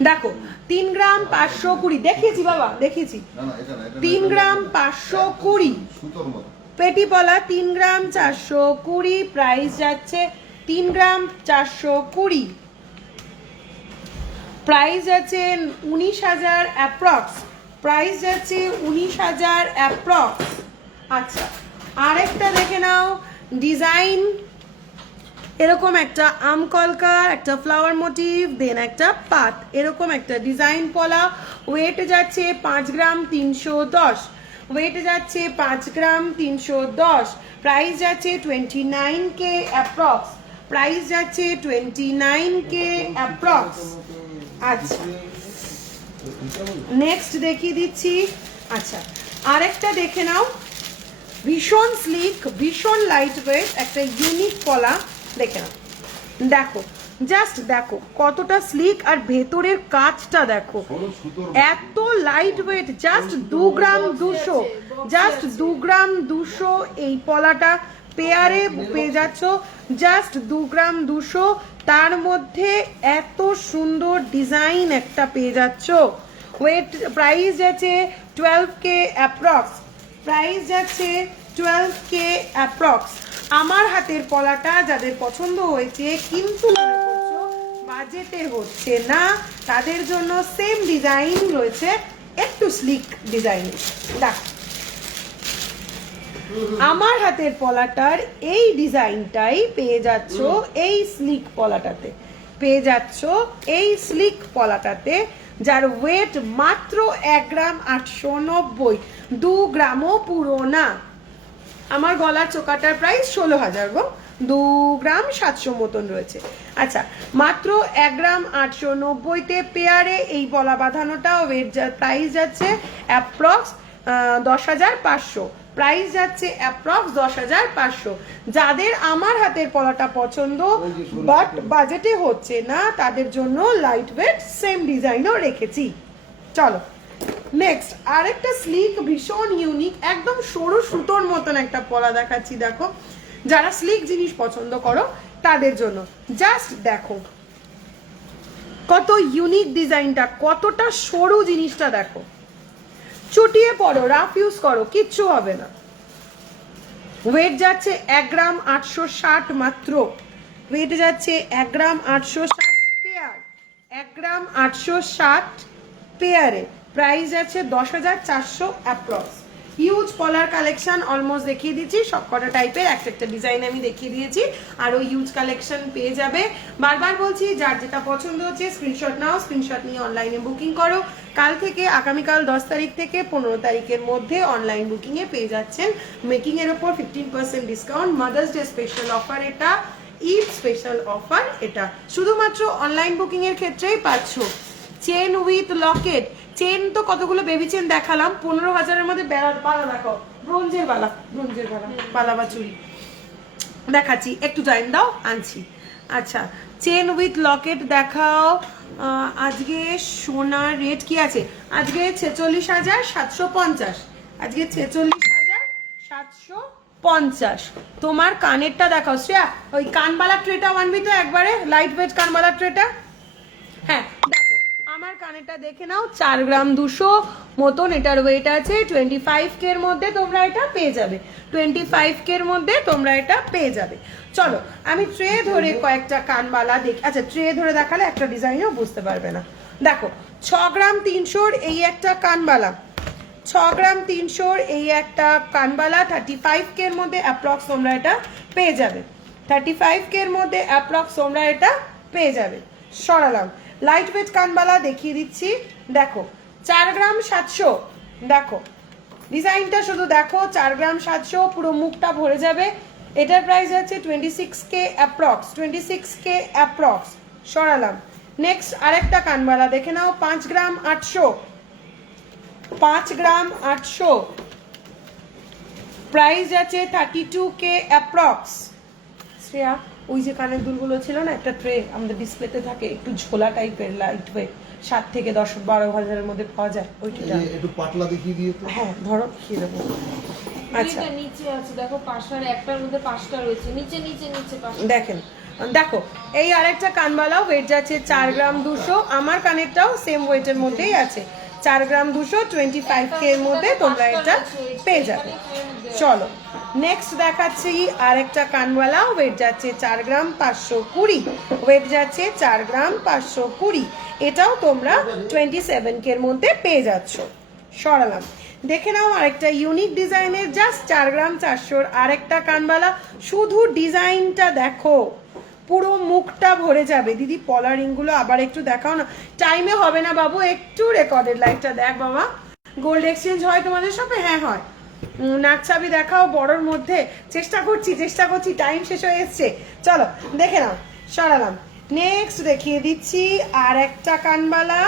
দেখো 3 গ্রাম 520 দেখিয়েছি বাবা, দেখিয়েছি 3 গ্রাম 520 পেটি পলা, 3 গ্রাম 420, প্রাইস যাচ্ছে 3 গ্রাম 420, প্রাইস যাচ্ছে 19,000 অ্যাপ্রক্স, প্রাইস যাচ্ছে 19,000 অ্যাপ্রক্স। আচ্ছা আরেকটা দেখে নাও ডিজাইন, এরকম একটা আম কলকা, একটা ফ্লাওয়ার মোটিভ, দেন একটা পাত, এরকম একটা ডিজাইন পলা। ওয়েট যাচ্ছে 5 গ্রাম 310, ওয়েট যাচ্ছে 5 গ্রাম 310, প্রাইস যাচ্ছে 29K অ্যাপ্রক্স, প্রাইস যাচ্ছে 29K অ্যাপ্রক্স। আচ্ছা নেক্সট দেখিয়ে দিচ্ছি। আচ্ছা আরেকটা দেখে নাও, ভীষণ স্লিক, ভীষণ লাইট ওয়েট একটা ইউনিক পলা দেখে নাও। দেখো জাস্ট দেখো কতটা স্লিক, আর ভেতরের কাজটা দেখো এত লাইট ওয়েট, জাস্ট 2 গ্রাম 200, জাস্ট 2 গ্রাম 200 এই পলাটা পেয়ারে পেয়ে যাচ্ছ, জাস্ট 2 গ্রাম 200, তার মধ্যে এত সুন্দর ডিজাইন একটা পেয়ে যাচ্ছ। ওয়েট প্রাইস যাচ্ছে 12K অ্যাপ্রক্স, প্রাইস যাচ্ছে 12K অ্যাপ্রক্স। আমার হাতের পলাটা যাদের পছন্দ হয়েছে কিন্তু মনে করছো বাজেটে হচ্ছে না, তাদের জন্য সেম ডিজাইন রয়েছে একটু স্লিক ডিজাইন। দেখ আমার হাতের পলাটার এই ডিজাইনটাই পেয়ে যাচ্ছ এই স্লিক পলাটাতে, পেয়ে যাচ্ছ এই স্লিক পলাটাতে যার ওয়েট মাত্র 1 গ্রাম 890, 2 গ্রামও পুরো না। আমার গলার চোকাটার প্রাইস 16,000 গো, 2 গ্রাম 700 মতন রয়েছে। আচ্ছা, মাত্র 1 গ্রাম 890-তে পেয়ারে এই পলা বাঁধানোটা ওয়েট প্রাইস যাচ্ছে অ্যাপ্রক্স 10,500, প্রাইস যাচ্ছে অ্যাপ্রক্স 10,500। যাদের আমার হাতের পলাটা পছন্দ বাট বাজেটে হচ্ছে না, তাদের জন্য লাইট ওয়েট সেম ডিজাইনও রেখেছি। চলো নেক্সট আরেকটা স্লিক ভীষণ ইউনিক, একদম সরু সুতোর মতন একটা পলা দেখাচ্ছি। দেখো, যারা স্লিক জিনিস পছন্দ করো তাদের জন্য জাস্ট দেখো কত ইউনিক ডিজাইনটা, কতটা সরু জিনিসটা দেখো। চুটিয়ে পড়ো, রাফ ইউজ করো, কিচ্ছু হবে না। ওয়েট যাচ্ছে 1 গ্রাম 860 মাত্র, ওয়েট যাচ্ছে 1 গ্রাম 860 পেয়ার, 1 গ্রাম 860 পেয়ারে প্রাইস যাচ্ছে 10,400 অ্যাপ্রক্স। হিউজ পলার কালেকশন অলমোস্ট দেখিয়ে দিচ্ছি, সবকটা টাইপের একটা ডিজাইন আমি দেখিয়ে দিয়েছি, আরও হিউজ কালেকশন পেয়ে যাবে। বারবার বলছি, যার যেটা পছন্দ হচ্ছে স্ক্রিনশট নাও, স্ক্রিনশট নিয়ে অনলাইনে বুকিং করো। কাল থেকে আগামীকাল 10 তারিখ থেকে 15 তারিখের মধ্যে অনলাইন বুকিংয়ে পেয়ে যাচ্ছেন মেকিংয়ের ওপর 15% discount. Mother's day special offer এটা, ঈদ স্পেশাল অফার এটা, শুধুমাত্র অনলাইন বুকিংয়ের ক্ষেত্রেই পাচ্ছ। চেন উইথ লকেট, চেন তো কতগুলো বেবি চেন দেখালাম, 15,000-এর মধ্যে বালা দেখো, ব্রোঞ্জের বালা, বালা বা চুড়ি দেখাচ্ছি, একটু টাইম দাও আনছি। আচ্ছা, চেন উইথ লকেট দেখাও। আজকে সোনার রেট কি আছে? আজকে 46,750, আজকে 46,750। তোমার কানেরটা দেখাও শ্রেয়া, ওই কানবালা ট্রেটা আনবি তো একবারে, লাইট ওয়েট কানবালা ট্রেটা। হ্যাঁ দেখো, আমার কানেরটা দেখে নাও, 4 গ্রাম 200 মতন এটার ওয়েট আছে। 25K এর মধ্যে তোমরা এটা পেয়ে যাবে, 25K এর মধ্যে তোমরা এটা পেয়ে যাবে। চলো আমি ট্রে ধরে কয়েকটা কানবালা দেখি। আচ্ছা, ট্রে ধরে দেখালে একটা ডিজাইনও বুঝতে পারবে না। দেখো, 6 গ্রাম 300-র এই একটা কানবালা, 6 গ্রাম 300-র এই একটা কানবালা 35K এর মধ্যে অ্যাপ্রক্স তোমরা এটা পেয়ে যাবে, 35K এর মধ্যে অ্যাপ্রক্স তোমরা এটা পেয়ে যাবে। সরালাম, লাইট ওয়েট কানবালা দেখিয়ে দিচ্ছি। দেখো, 4 গ্রাম 700, দেখো ডিজাইনটা শুধু দেখো, 4 গ্রাম 700, পুরো মুখটা ভরে যাবে। এটার প্রাইস আছে 26K approx, 26K approx. সরালাম, next আরেকটা কানবালা দেখে নাও, 5 গ্রাম 800, 5 গ্রাম 800, প্রাইস আছে 32K অ্যাপ্রক্স। শ্রেয়া, ওই যে কানের দুলগুলো ছিল না, একটা ট্রে আমাদের ডিসপ্লেতে থাকে, একটু ঝোলা টাইপের, লাইট ওয়েট, 7 থেকে 10-12 হাজারের মধ্যে পাওয়া যায়, ওইটা একটু পাতলা দেখিয়ে দিয়ে তো। হ্যাঁ ধরো, খেয়ে দেবো। আচ্ছা, এটা নিচে আছে দেখো, পাঁচটার একটার মধ্যে 5টা রয়েছে, নিচে নিচে নিচে 5টা। দেখেন, দেখো এই আরেকটা কানবালাও ওয়েট যাচ্ছে 4 গ্রাম 200, আমার কানেরটাও সেম ওয়েটের মধ্যেই আছে, 4 গ্রাম 200, 25K এর মধ্যে তোমরা এটা পেয়ে যাবে। চলো নেক্সট দেখাচ্ছি আরেকটা কানওয়ালা, ওয়েট যাচ্ছে 4 গ্রাম 520, ওয়েট যাচ্ছে 4 গ্রাম 520, এটাও তোমরা 27K এর মধ্যে পেয়ে যাচ্ছ। সরালাম, দেখে নাও আরেকটা ইউনিক ডিজাইনের, জাস্ট 4 গ্রাম 400-র আরেকটা কানবালা। শুধু ডিজাইনটা দেখো, পুরো মুখটা ভরে যাবে। দিদি পলারিং গুলো আবার একটু দেখাও না, টাইমে হবে না বাবু, একটু রেকর্ডেড লাইটটা দেখ বাবা। গোল্ড এক্সচেঞ্জ হয় তোমাদের সাথে? হ্যাঁ হয়। নাক চাবি দেখাও বড়র মধ্যে, চেষ্টা করছি, টাইম শেষ হয়ে এসছে। চলো দেখে নাও, সরালাম। নেক্সট দেখিয়ে দিচ্ছি আর একটা কানবালা,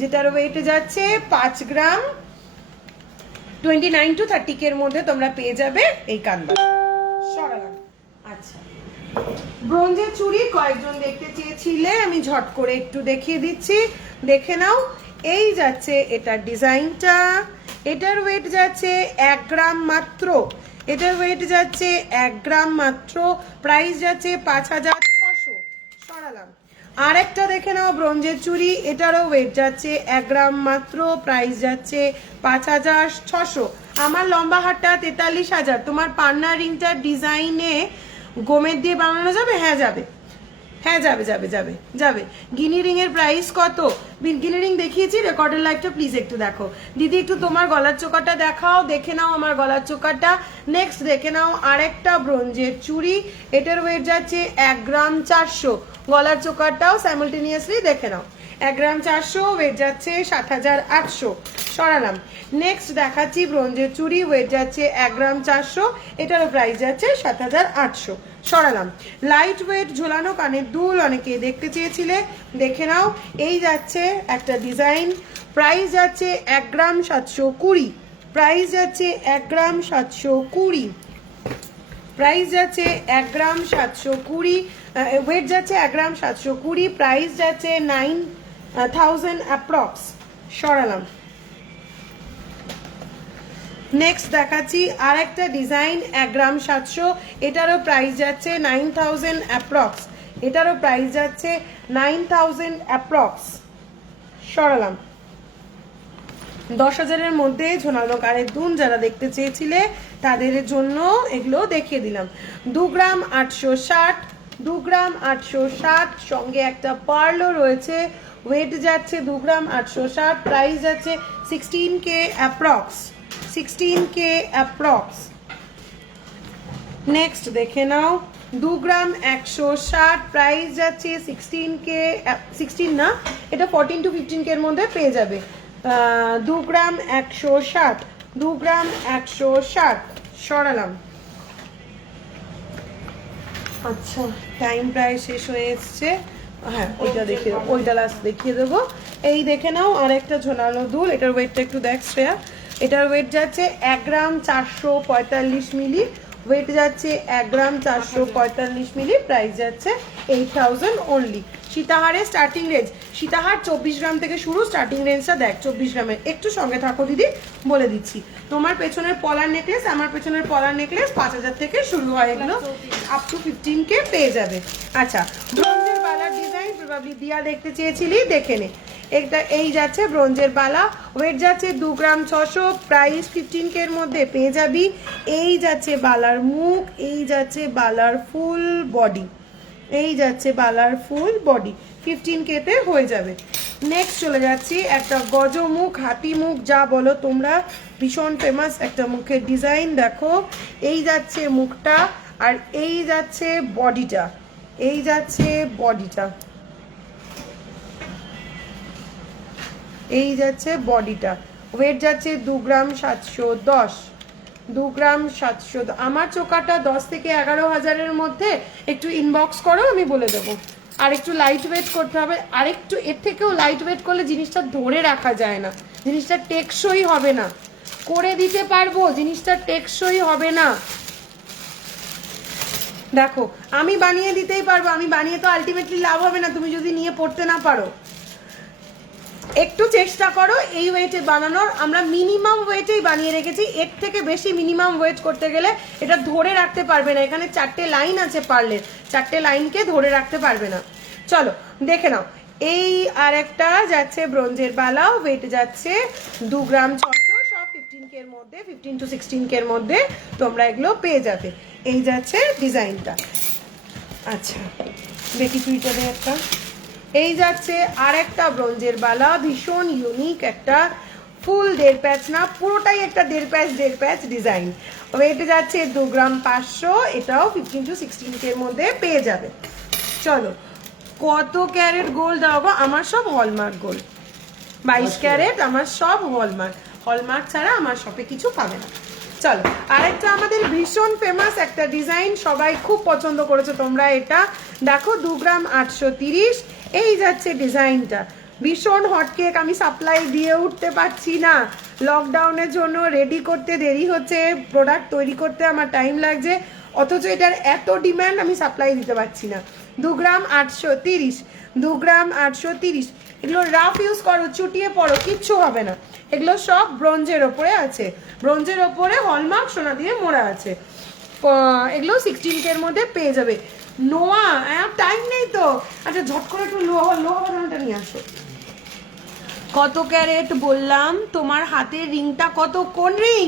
যেটার ওয়েটে যাচ্ছে 5 গ্রাম 29 to 30K এর মধ্যে তোমরা পেয়ে যাবে এই কানবালা। সরালাম। আচ্ছা, ব্রোঞ্জের চুড়ি কয়েকজন দেখতে চেয়েছিলে, আমি ঝট করে একটু দেখিয়ে দিচ্ছি, দেখে নাও। এই যাচ্ছে এটার ডিজাইনটা, এটার ওয়েট যাচ্ছে 1 গ্রাম মাত্র, এটার ওয়েট যাচ্ছে 1 গ্রাম মাত্র, প্রাইস যাচ্ছে 5,600। সরালাম। আর একটা দেখে নাও ব্রোঞ্জের চুড়ি, এটারও ওয়েট যাচ্ছে 1 গ্রাম মাত্র, প্রাইস যাচ্ছে 5,600। আমার লম্বা হারটা 43,000, তোমার পান্না রিংটার ডিজাইনে গোমেদ দিয়ে বানানো যাবে? হ্যাঁ যাবে, হ্যাঁ যাবে যাবে যাবে যাবে। গিনি রিং এর প্রাইস কত? গিনি রিং দেখিয়েছি, রেকর্ডের লাইভটা প্লিজ একটু দেখো। দিদি একটু তোমার গলার চোকাটা দেখাও, দেখে নাও আমার গলার চোকাটা। নেক্সট দেখে নাও আরেকটা ব্রোঞ্জের চুড়ি, এটার ওয়েট যাচ্ছে 1 গ্রাম 400, গলার চোকাটাও সাইমালটেনিয়াসলি দেখে নাও। 1 গ্রাম 400, ওয়েট যাচ্ছে 7800, সরালাম। নেক্সট দেখাচ্ছি ব্রোঞ্জের চুড়ি, ওয়েট যাচ্ছে 1 গ্রাম 400, এটারও প্রাইস যাচ্ছে 7800, সরালাম। লাইট ওয়েট ঝোলানো কানের দুল অনেকে দেখতে চেয়েছিলে, দেখে নাও। এই যাচ্ছে একটা ডিজাইন, প্রাইস যাচ্ছে 1 গ্রাম 720, প্রাইস যাচ্ছে 1 গ্রাম 720, প্রাইস যাচ্ছে 1 গ্রাম 720, ওয়েট যাচ্ছে 1 গ্রাম 720, প্রাইস যাচ্ছে 9000 অ্যাপ্রক্স, সরালাম। নেক্সট দেখাচ্ছি আর একটা ডিজাইন 1 গ্রাম 700, এটারও প্রাইস যাচ্ছে 9000 অ্যাপ্রক্স, এটারও প্রাইস যাচ্ছে 9000 অ্যাপ্রক্স, সরালাম। 10,000-এর মধ্যে ঝোলানো কানের দুল যারা দেখতে চেয়েছিলে তাদের জন্য এগুলো দেখিয়ে দিলাম। 2 গ্রাম 860, 2 গ্রাম 860, সঙ্গে একটা পার্লও রয়েছে, ওয়েট যাচ্ছে 2 গ্রাম 860, প্রাইস যাচ্ছে 16K approx, 16K approx. Next দেখে নাও 2 গ্রাম 160, প্রাইস যাচ্ছে 16K, 16 না, এটা 14 to 15K এর মধ্যে পেয়ে যাবে। 2 গ্রাম 160, 2 গ্রাম 160, সরালাম। আচ্ছা, টাইম প্রায় শেষ হয়ে এসছে। হ্যাঁ, ওইটা দেখিয়ে দেবো, ওইটা লাস্ট দেখিয়ে দেবো। এই দেখে নাও আর একটা ঝোলানো দুল, এটার ওয়েটটা একটু দেখ শ্রেয়া। এটার ওয়েট যাচ্ছে 1 গ্রাম 445 মিলি, ওয়েট যাচ্ছে 1 গ্রাম 445 মিলি, প্রাইস যাচ্ছে 8000 অনলি। সীতাহারের স্টার্টিং রেঞ্জ, সীতাহার 24 গ্রাম থেকে শুরু, স্টার্টিং রেঞ্জটা দেখ 24 গ্রামের। একটু সঙ্গে থাকো দিদি, বলে দিচ্ছি। তোমার পেছনের পলার নেকলেস, আমার পেছনের পলার নেকলেস 5000 থেকে শুরু হয়, এগুলো আপ টু 15K পেয়ে যাবে। আচ্ছা, ব্রোঞ্জের বালার ডিজাইন প্রবাবলি দিয়া দেখতে চেয়েছিলি, দেখে নে। একটা এই যাচ্ছে ব্রোঞ্জের বালা, ওয়েট যাচ্ছে 2 গ্রাম 600, প্রাইস 15K এর মধ্যে পেয়ে যাবি। এই যাচ্ছে বালার মুখ, এই যাচ্ছে বালার ফুল বডি, এই যাচ্ছে বালার ফুল বডি, 15K তে হয়ে যাবে। নেক্সট চলে যাচ্ছি একটা গজমুখ, হাতি মুখ যা বলো তোমরা, ভীষণ ফেমাস একটা মুখের ডিজাইন। দেখো এই যাচ্ছে মুখটা, আর এই যাচ্ছে বডিটা, এই যাচ্ছে বডিটা, এই যাচ্ছে বডিটা, ওয়েট যাচ্ছে 2 গ্রাম 710, 2 গ্রাম 700। আমার চোকাটা 10 থেকে 11,000-এর মধ্যে, একটু ইনবক্স করো, আমি বলে দেবো। আর একটু লাইট ওয়েট করতে হবে, আর একটু এর থেকেও লাইট ওয়েট করলে জিনিসটা ধরে রাখা যায় না, জিনিসটা টেকসই হবে না। করে দিতে পারবো, জিনিসটা টেকসই হবে না। দেখো আমি বানিয়ে দিতেই পারবো, আমি বানিয়ে তো আলটিমেটলি লাভ হবে না তুমি যদি নিয়ে পড়তে না পারো। একটু চেষ্টা করো এই ওয়েটে বানানোর, আমরা মিনিমাম ওয়েটেই বানিয়ে রেখেছি, এর থেকে বেশি মিনিমাম ওয়েট করতে গেলে এটা ধরে রাখতে পারবে না। এখানে 4টে লাইন আছে পারলে, 4টে লাইনকে ধরে রাখতে পারবে না। চলো দেখে নাও, এই আর একটা যাচ্ছে ব্রোঞ্জের বালা, ওয়েট যাচ্ছে 2 গ্রাম 600, সব 15K এর মধ্যে, 15 to 16K এর মধ্যে তোমরা এগুলো পেয়ে যাবে। এই যাচ্ছে ডিজাইনটা। আচ্ছা দেখি টুইটারে একটা, এই যাচ্ছে আর একটা ব্রোঞ্জের বালা, ভীষণ ইউনিক একটা, ফুল 1.5 প্যাচ না, পুরোটাই একটা 1.5 প্যাচ ডিজাইন, ওয়েট যাচ্ছে 2 গ্রাম 500, এটাও 15 to 16K এর মধ্যে পেয়ে যাবে। চলো, কত ক্যারেট গোল্ড দাও গো? আমার সব হলমার্ক গোল্ড, 22 ক্যারেট, আমার সব হলমার্ক, হলমার্ক ছাড়া আমার শপে কিছু পাবে না। চলো আরেকটা আমাদের ভীষণ ফেমাস একটা ডিজাইন, সবাই খুব পছন্দ করেছো তোমরা এটা, দেখো 2 গ্রাম 830, এই যাচ্ছে ডিজাইনটা, ভীষণ হটকেক, আমি সাপ্লাই দিয়ে উঠতে পারছি না, লকডাউনের জন্য রেডি করতে দেরি হচ্ছে, প্রোডাক্ট তৈরি করতে আমার টাইম লাগছে, অথচ এটার এত ডিমান্ড আমি সাপ্লাই দিতে পারছি না। 2 গ্রাম 830, 2 গ্রাম 830, এগুলো রাফ ইউজ করো, চুটিয়ে পড়ো, কিচ্ছু হবে না। এগুলো সব ব্রোঞ্জের ওপরে আছে, ব্রোঞ্জের ওপরে হলমার্ক সোনা দিয়ে মোড়া আছে, এগুলো 16K এর মধ্যে পেয়ে যাবে। নোয়া টাইম নেই তো, আচ্ছা ঝট করে একটু লোহা বানানোটা নিয়ে আসো। কত ক্যারেট বললাম? তোমার হাতের রিংটা কত? কোন রিং?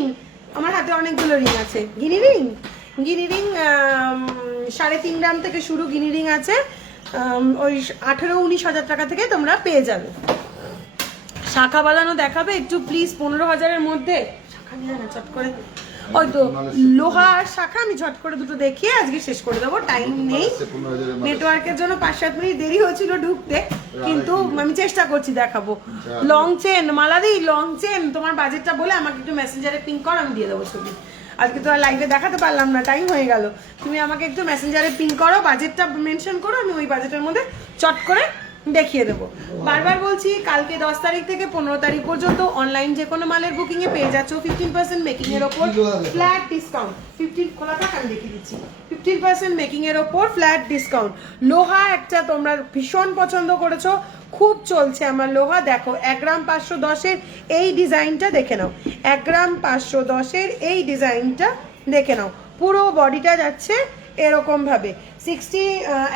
আমার হাতে অনেকগুলো রিং আছে। গিনি রিং, গিনি রিং 3.5 গ্রাম থেকে শুরু গিনি রিং আছে, ওই 18-19 হাজার টাকা থেকে তোমরা পেয়ে যাবে। শাখা বাঁধানো দেখাবে একটু প্লিজ, 15,000-এর মধ্যে শাখা নিয়ে না চট করে। ওই তো লোহা আর শাখা আমি ঝট করে দুটো দেখিয়ে আজকে শেষ করে দেবো, টাইম নেই। নেটওয়ার্কের জন্য 5-7 মিনিট দেরি হয়েছিল ঢুকতে, কিন্তু আমি চেষ্টা করছি দেখাবো। লং চেন মালাদি, লং চেন তোমার বাজেটটা বলে আমাকে একটু মেসেঞ্জারে পিং কর, আমি দিয়ে দেবো ছবি। আজকে তো আর লাইভে দেখাতে পারলাম না, টাইম হয়ে গেল। তুমি আমাকে একটু মেসেঞ্জারে পিং করো, বাজেটটা মেনশন করো, আমি ওই বাজেটের মধ্যে চট করে দেখিয়ে দেবো। বারবার বলছি, কালকে 10 তারিখ থেকে 15 তারিখ পর্যন্ত অনলাইন যে কোনো মালের বুকিং এ পেয়ে যাচ্ছ 15% মেকিং এর ওপর ফ্ল্যাট ডিসকাউন্ট। 15 খোলা থাক, আমি দেখিয়ে দিচ্ছি। 15% মেকিং এর ওপর ফ্ল্যাট ডিসকাউন্ট। লোহা একটা তোমরা ভীষণ পছন্দ করেছো, খুব চলছে আমার লোহা। দেখো 1 গ্রাম 510 এর এই ডিজাইনটা দেখে নাও, 1 গ্রাম 510 এর এই ডিজাইনটা দেখে নাও। পুরো বডিটা যাচ্ছে এরকম ভাবে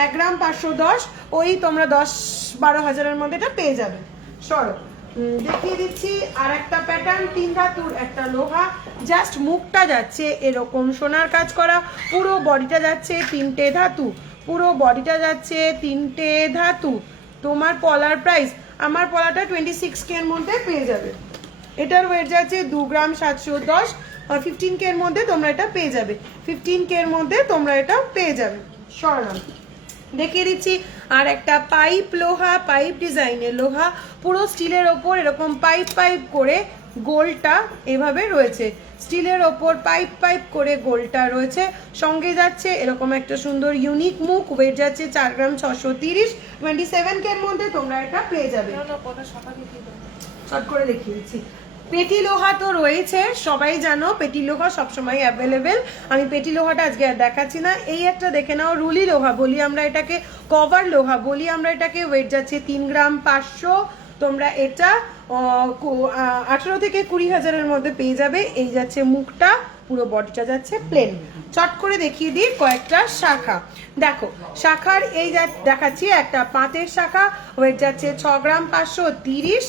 1 গ্রাম 510, ওই তোমরা 10-12 হাজারের মধ্যে এটা পেয়ে যাবে। সরো দেখিয়ে দিচ্ছি আর একটা প্যাটার্ন, 3 ধাতুর একটা লোহা, জাস্ট মুখটা যাচ্ছে এরকম সোনার কাজ করা, পুরো বডিটা যাচ্ছে 3টে ধাতু, পুরো বডিটা যাচ্ছে 3টে ধাতু। তোমার পলার প্রাইস, আমার পলাটা 26K এর মধ্যে পেয়ে যাবে। এটার ওয়েট যাচ্ছে 2 গ্রাম 710, 15K এর মধ্যে তোমরা এটা পেয়ে যাবে। 15K এর মধ্যে তোমরা এটা পেয়ে যাবে। সরলাম দেখিয়ে দিচ্ছি আর একটা পাইপ লোহা, পাইপ ডিজাইনের লোহা, পুরো স্টিলের ওপর এরকম পাইপ পাইপ করে গোলটা এভাবে রয়েছে, স্টিলের ওপর পাইপ পাইপ করে গোলটা রয়েছে। সঙ্গে যাচ্ছে এরকম একটা সুন্দর ইউনিক মুখ, ওয়েট যাচ্ছে 4 গ্রাম 630, 27K এর মধ্যে তোমরা এটা পেয়ে যাবে। শর্ট করে দেখিয়ে দিচ্ছি। পেটি লোহা তো রয়েছে, সবাই জানো পেটি লোহা সবসময় অ্যাভেলেবেল। আমি পেটি লোহাটা আজকে আর দেখাচ্ছি না। এই একটা দেখে নাও, রুলি লোহা বলি আমরা এটাকে, কভার লোহা বলি আমরা এটাকে, ওয়েট যাচ্ছে 3 গ্রাম 500, তোমরা এটা 18 থেকে 20 হাজারের মধ্যে পেয়ে যাবে। এই যাচ্ছে মুখটা, পুরো বডিটা যাচ্ছে প্লেন। চট করে দেখিয়ে দিই কয়েকটা শাখা। দেখো শাখার এই দেখাচ্ছি একটা পাতের শাখা, ওয়েট যাচ্ছে 6 গ্রাম 530,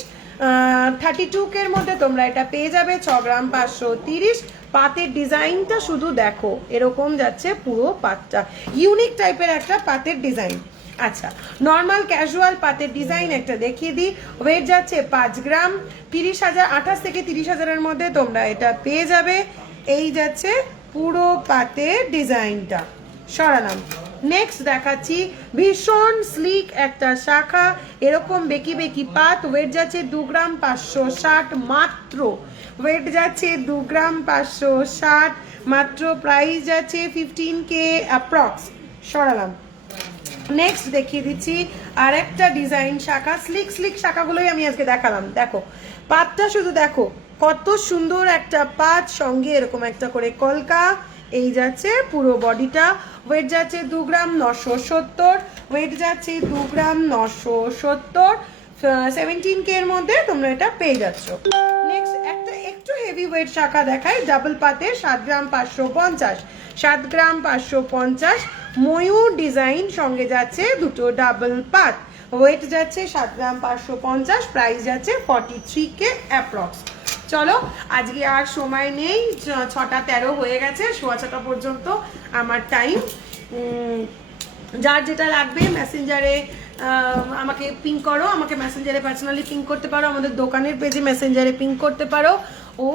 32K এর মধ্যে তোমরা এটা পেয়ে যাবে। 6 গ্রাম 530, পাতের ডিজাইনটা শুধু দেখো, এরকম যাচ্ছে পুরো পাতটা, ইউনিক টাইপের একটা পাতের ডিজাইন। আচ্ছা, নর্মাল ক্যাজুয়াল পাতের ডিজাইন একটা দেখিয়ে দিই, ওয়েট যাচ্ছে 5 গ্রাম 30,000, 28 থেকে 30 হাজারের মধ্যে তোমরা এটা পেয়ে যাবে। এই যাচ্ছে পুরো পাতের ডিজাইনটা। সরালাম। নেক্সট দেখাচ্ছি ভীষণ স্লিক একটা শাখা, এরকম বেকি বেকি পাত, ওয়েট যাচ্ছে 2 গ্রাম 560 মাত্র, ওয়েট যাচ্ছে 2 গ্রাম 560 মাত্র, প্রাইস যাচ্ছে 15K অ্যাপ্রক্স। সরালাম। নেক্সট দেখিয়ে দিচ্ছি আর একটা ডিজাইন শাখা, স্লিক স্লিক শাখাগুলোই আমি আজকে দেখালাম। দেখো পাতটা শুধু দেখো, কত সুন্দর একটা পাত, সঙ্গে এরকম একটা করে কলকা। এই যাচ্ছে পুরো বডিটা, ওয়েট যাচ্ছে 2 গ্রাম 970, ওয়েট যাচ্ছে 2 গ্রাম 970, 17K এর মধ্যে তোমরা এটা পেয়ে যাচ্ছ। নেক্সট একটা একটু হেভি ওয়েট শাখা দেখাই, ডাবল পাতে 7 গ্রাম 550, 7 গ্রাম 550, ময়ূর ডিজাইন, সঙ্গে যাচ্ছে দুটো ডাবল পাত, ওয়েট যাচ্ছে 7 গ্রাম 550, প্রাইস যাচ্ছে 43K অ্যাপ্রক্স। চলো আজকে আর সময় নেই, 6:13 হয়ে গেছে, 6:15 পর্যন্ত আমার টাইম। যার যেটা লাগবে মেসেঞ্জারে আমাকে পিং করো, আমাকে মেসেঞ্জারে পার্সোনালি পিং করতে পারো, আমাদের দোকানের পেজে মেসেঞ্জারে পিং করতে পারো। ও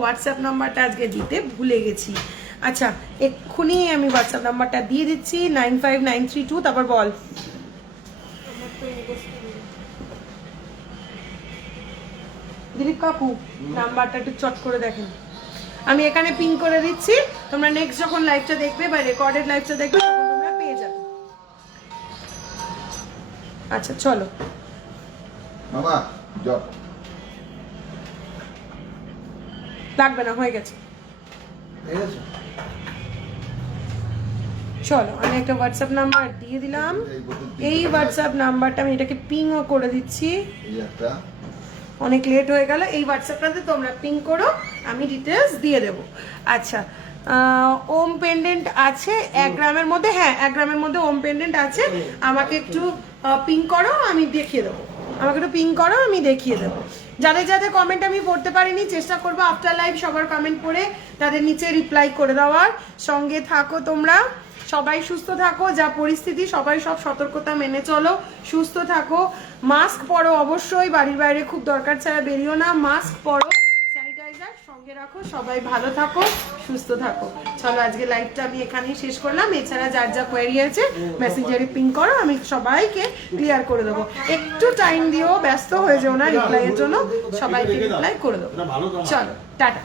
হোয়াটসঅ্যাপ নাম্বারটা আজকে দিতে ভুলে গেছি। আচ্ছা এক্ষুনি আমি হোয়াটসঅ্যাপ নাম্বারটা দিয়ে দিচ্ছি, 95932, তারপর বল। দিলীপ কাকু নাম্বারটা একটু চট করে দেখেন, আমি এখানে পিং করে দিচ্ছি, তোমরা নেক্সট যখন লাইভটা দেখবে বা রেকর্ডেড লাইভটা দেখবে তখন তোমরা পেয়ে যাবে। আচ্ছা চলো মামা জব লাগবে না, হয়ে গেছে। ঠিক আছে, চলো আমি একটা হোয়াটসঅ্যাপ নাম্বার দিয়ে দিলাম, এই হোয়াটসঅ্যাপ নাম্বারটা আমি এটাকে পিংও করে দিচ্ছি, এই একটা অনেক লেট হয়ে গেল। এই হোয়াটসঅ্যাপটাতে তোমরা পিং করো, আমি ডিটেলস দিয়ে দেবো। আচ্ছা ওম পেন্ডেন্ট আছে 1 গ্রামের মধ্যে, হ্যাঁ 1 গ্রামের মধ্যে ওম পেন্ডেন্ট আছে, আমাকে একটু পিং করো, আমি দেখিয়ে দেবো, আমাকে একটু পিং করো, আমি দেখিয়ে দেবো। যাদের যাদের কমেন্ট আমি পড়তে পারিনি, চেষ্টা করবো আফটার লাইভ সবার কমেন্ট পড়ে তাদের নিচে রিপ্লাই করে দেওয়ার। সঙ্গে থাকো তোমরা, সবাই সুস্থ থাকো, যা পরিস্থিতি সবাই সব সতর্কতা মেনে চলো, সুস্থ থাকো, মাস্ক পরো অবশ্যই, বাড়ির বাইরে খুব দরকার ছাড়া বেরিও না, মাস্ক পরো, স্যানিটাইজার সঙ্গে রাখো। রাখো, সবাই ভালো থাকো, সুস্থ থাকো। চলো আজকে লাইভটা আমি এখানেই শেষ করলাম। এছাড়া যার যা কোয়েরি আছে মেসেঞ্জারে পিং করো, আমি সবাইকে ক্লিয়ার করে দেবো। একটু টাইম দিও, ব্যস্ত হয়ে যেও না রিপ্লাইয়ের জন্য, সবাইকে রিপ্লাই করে দেবো। চলো টাটা।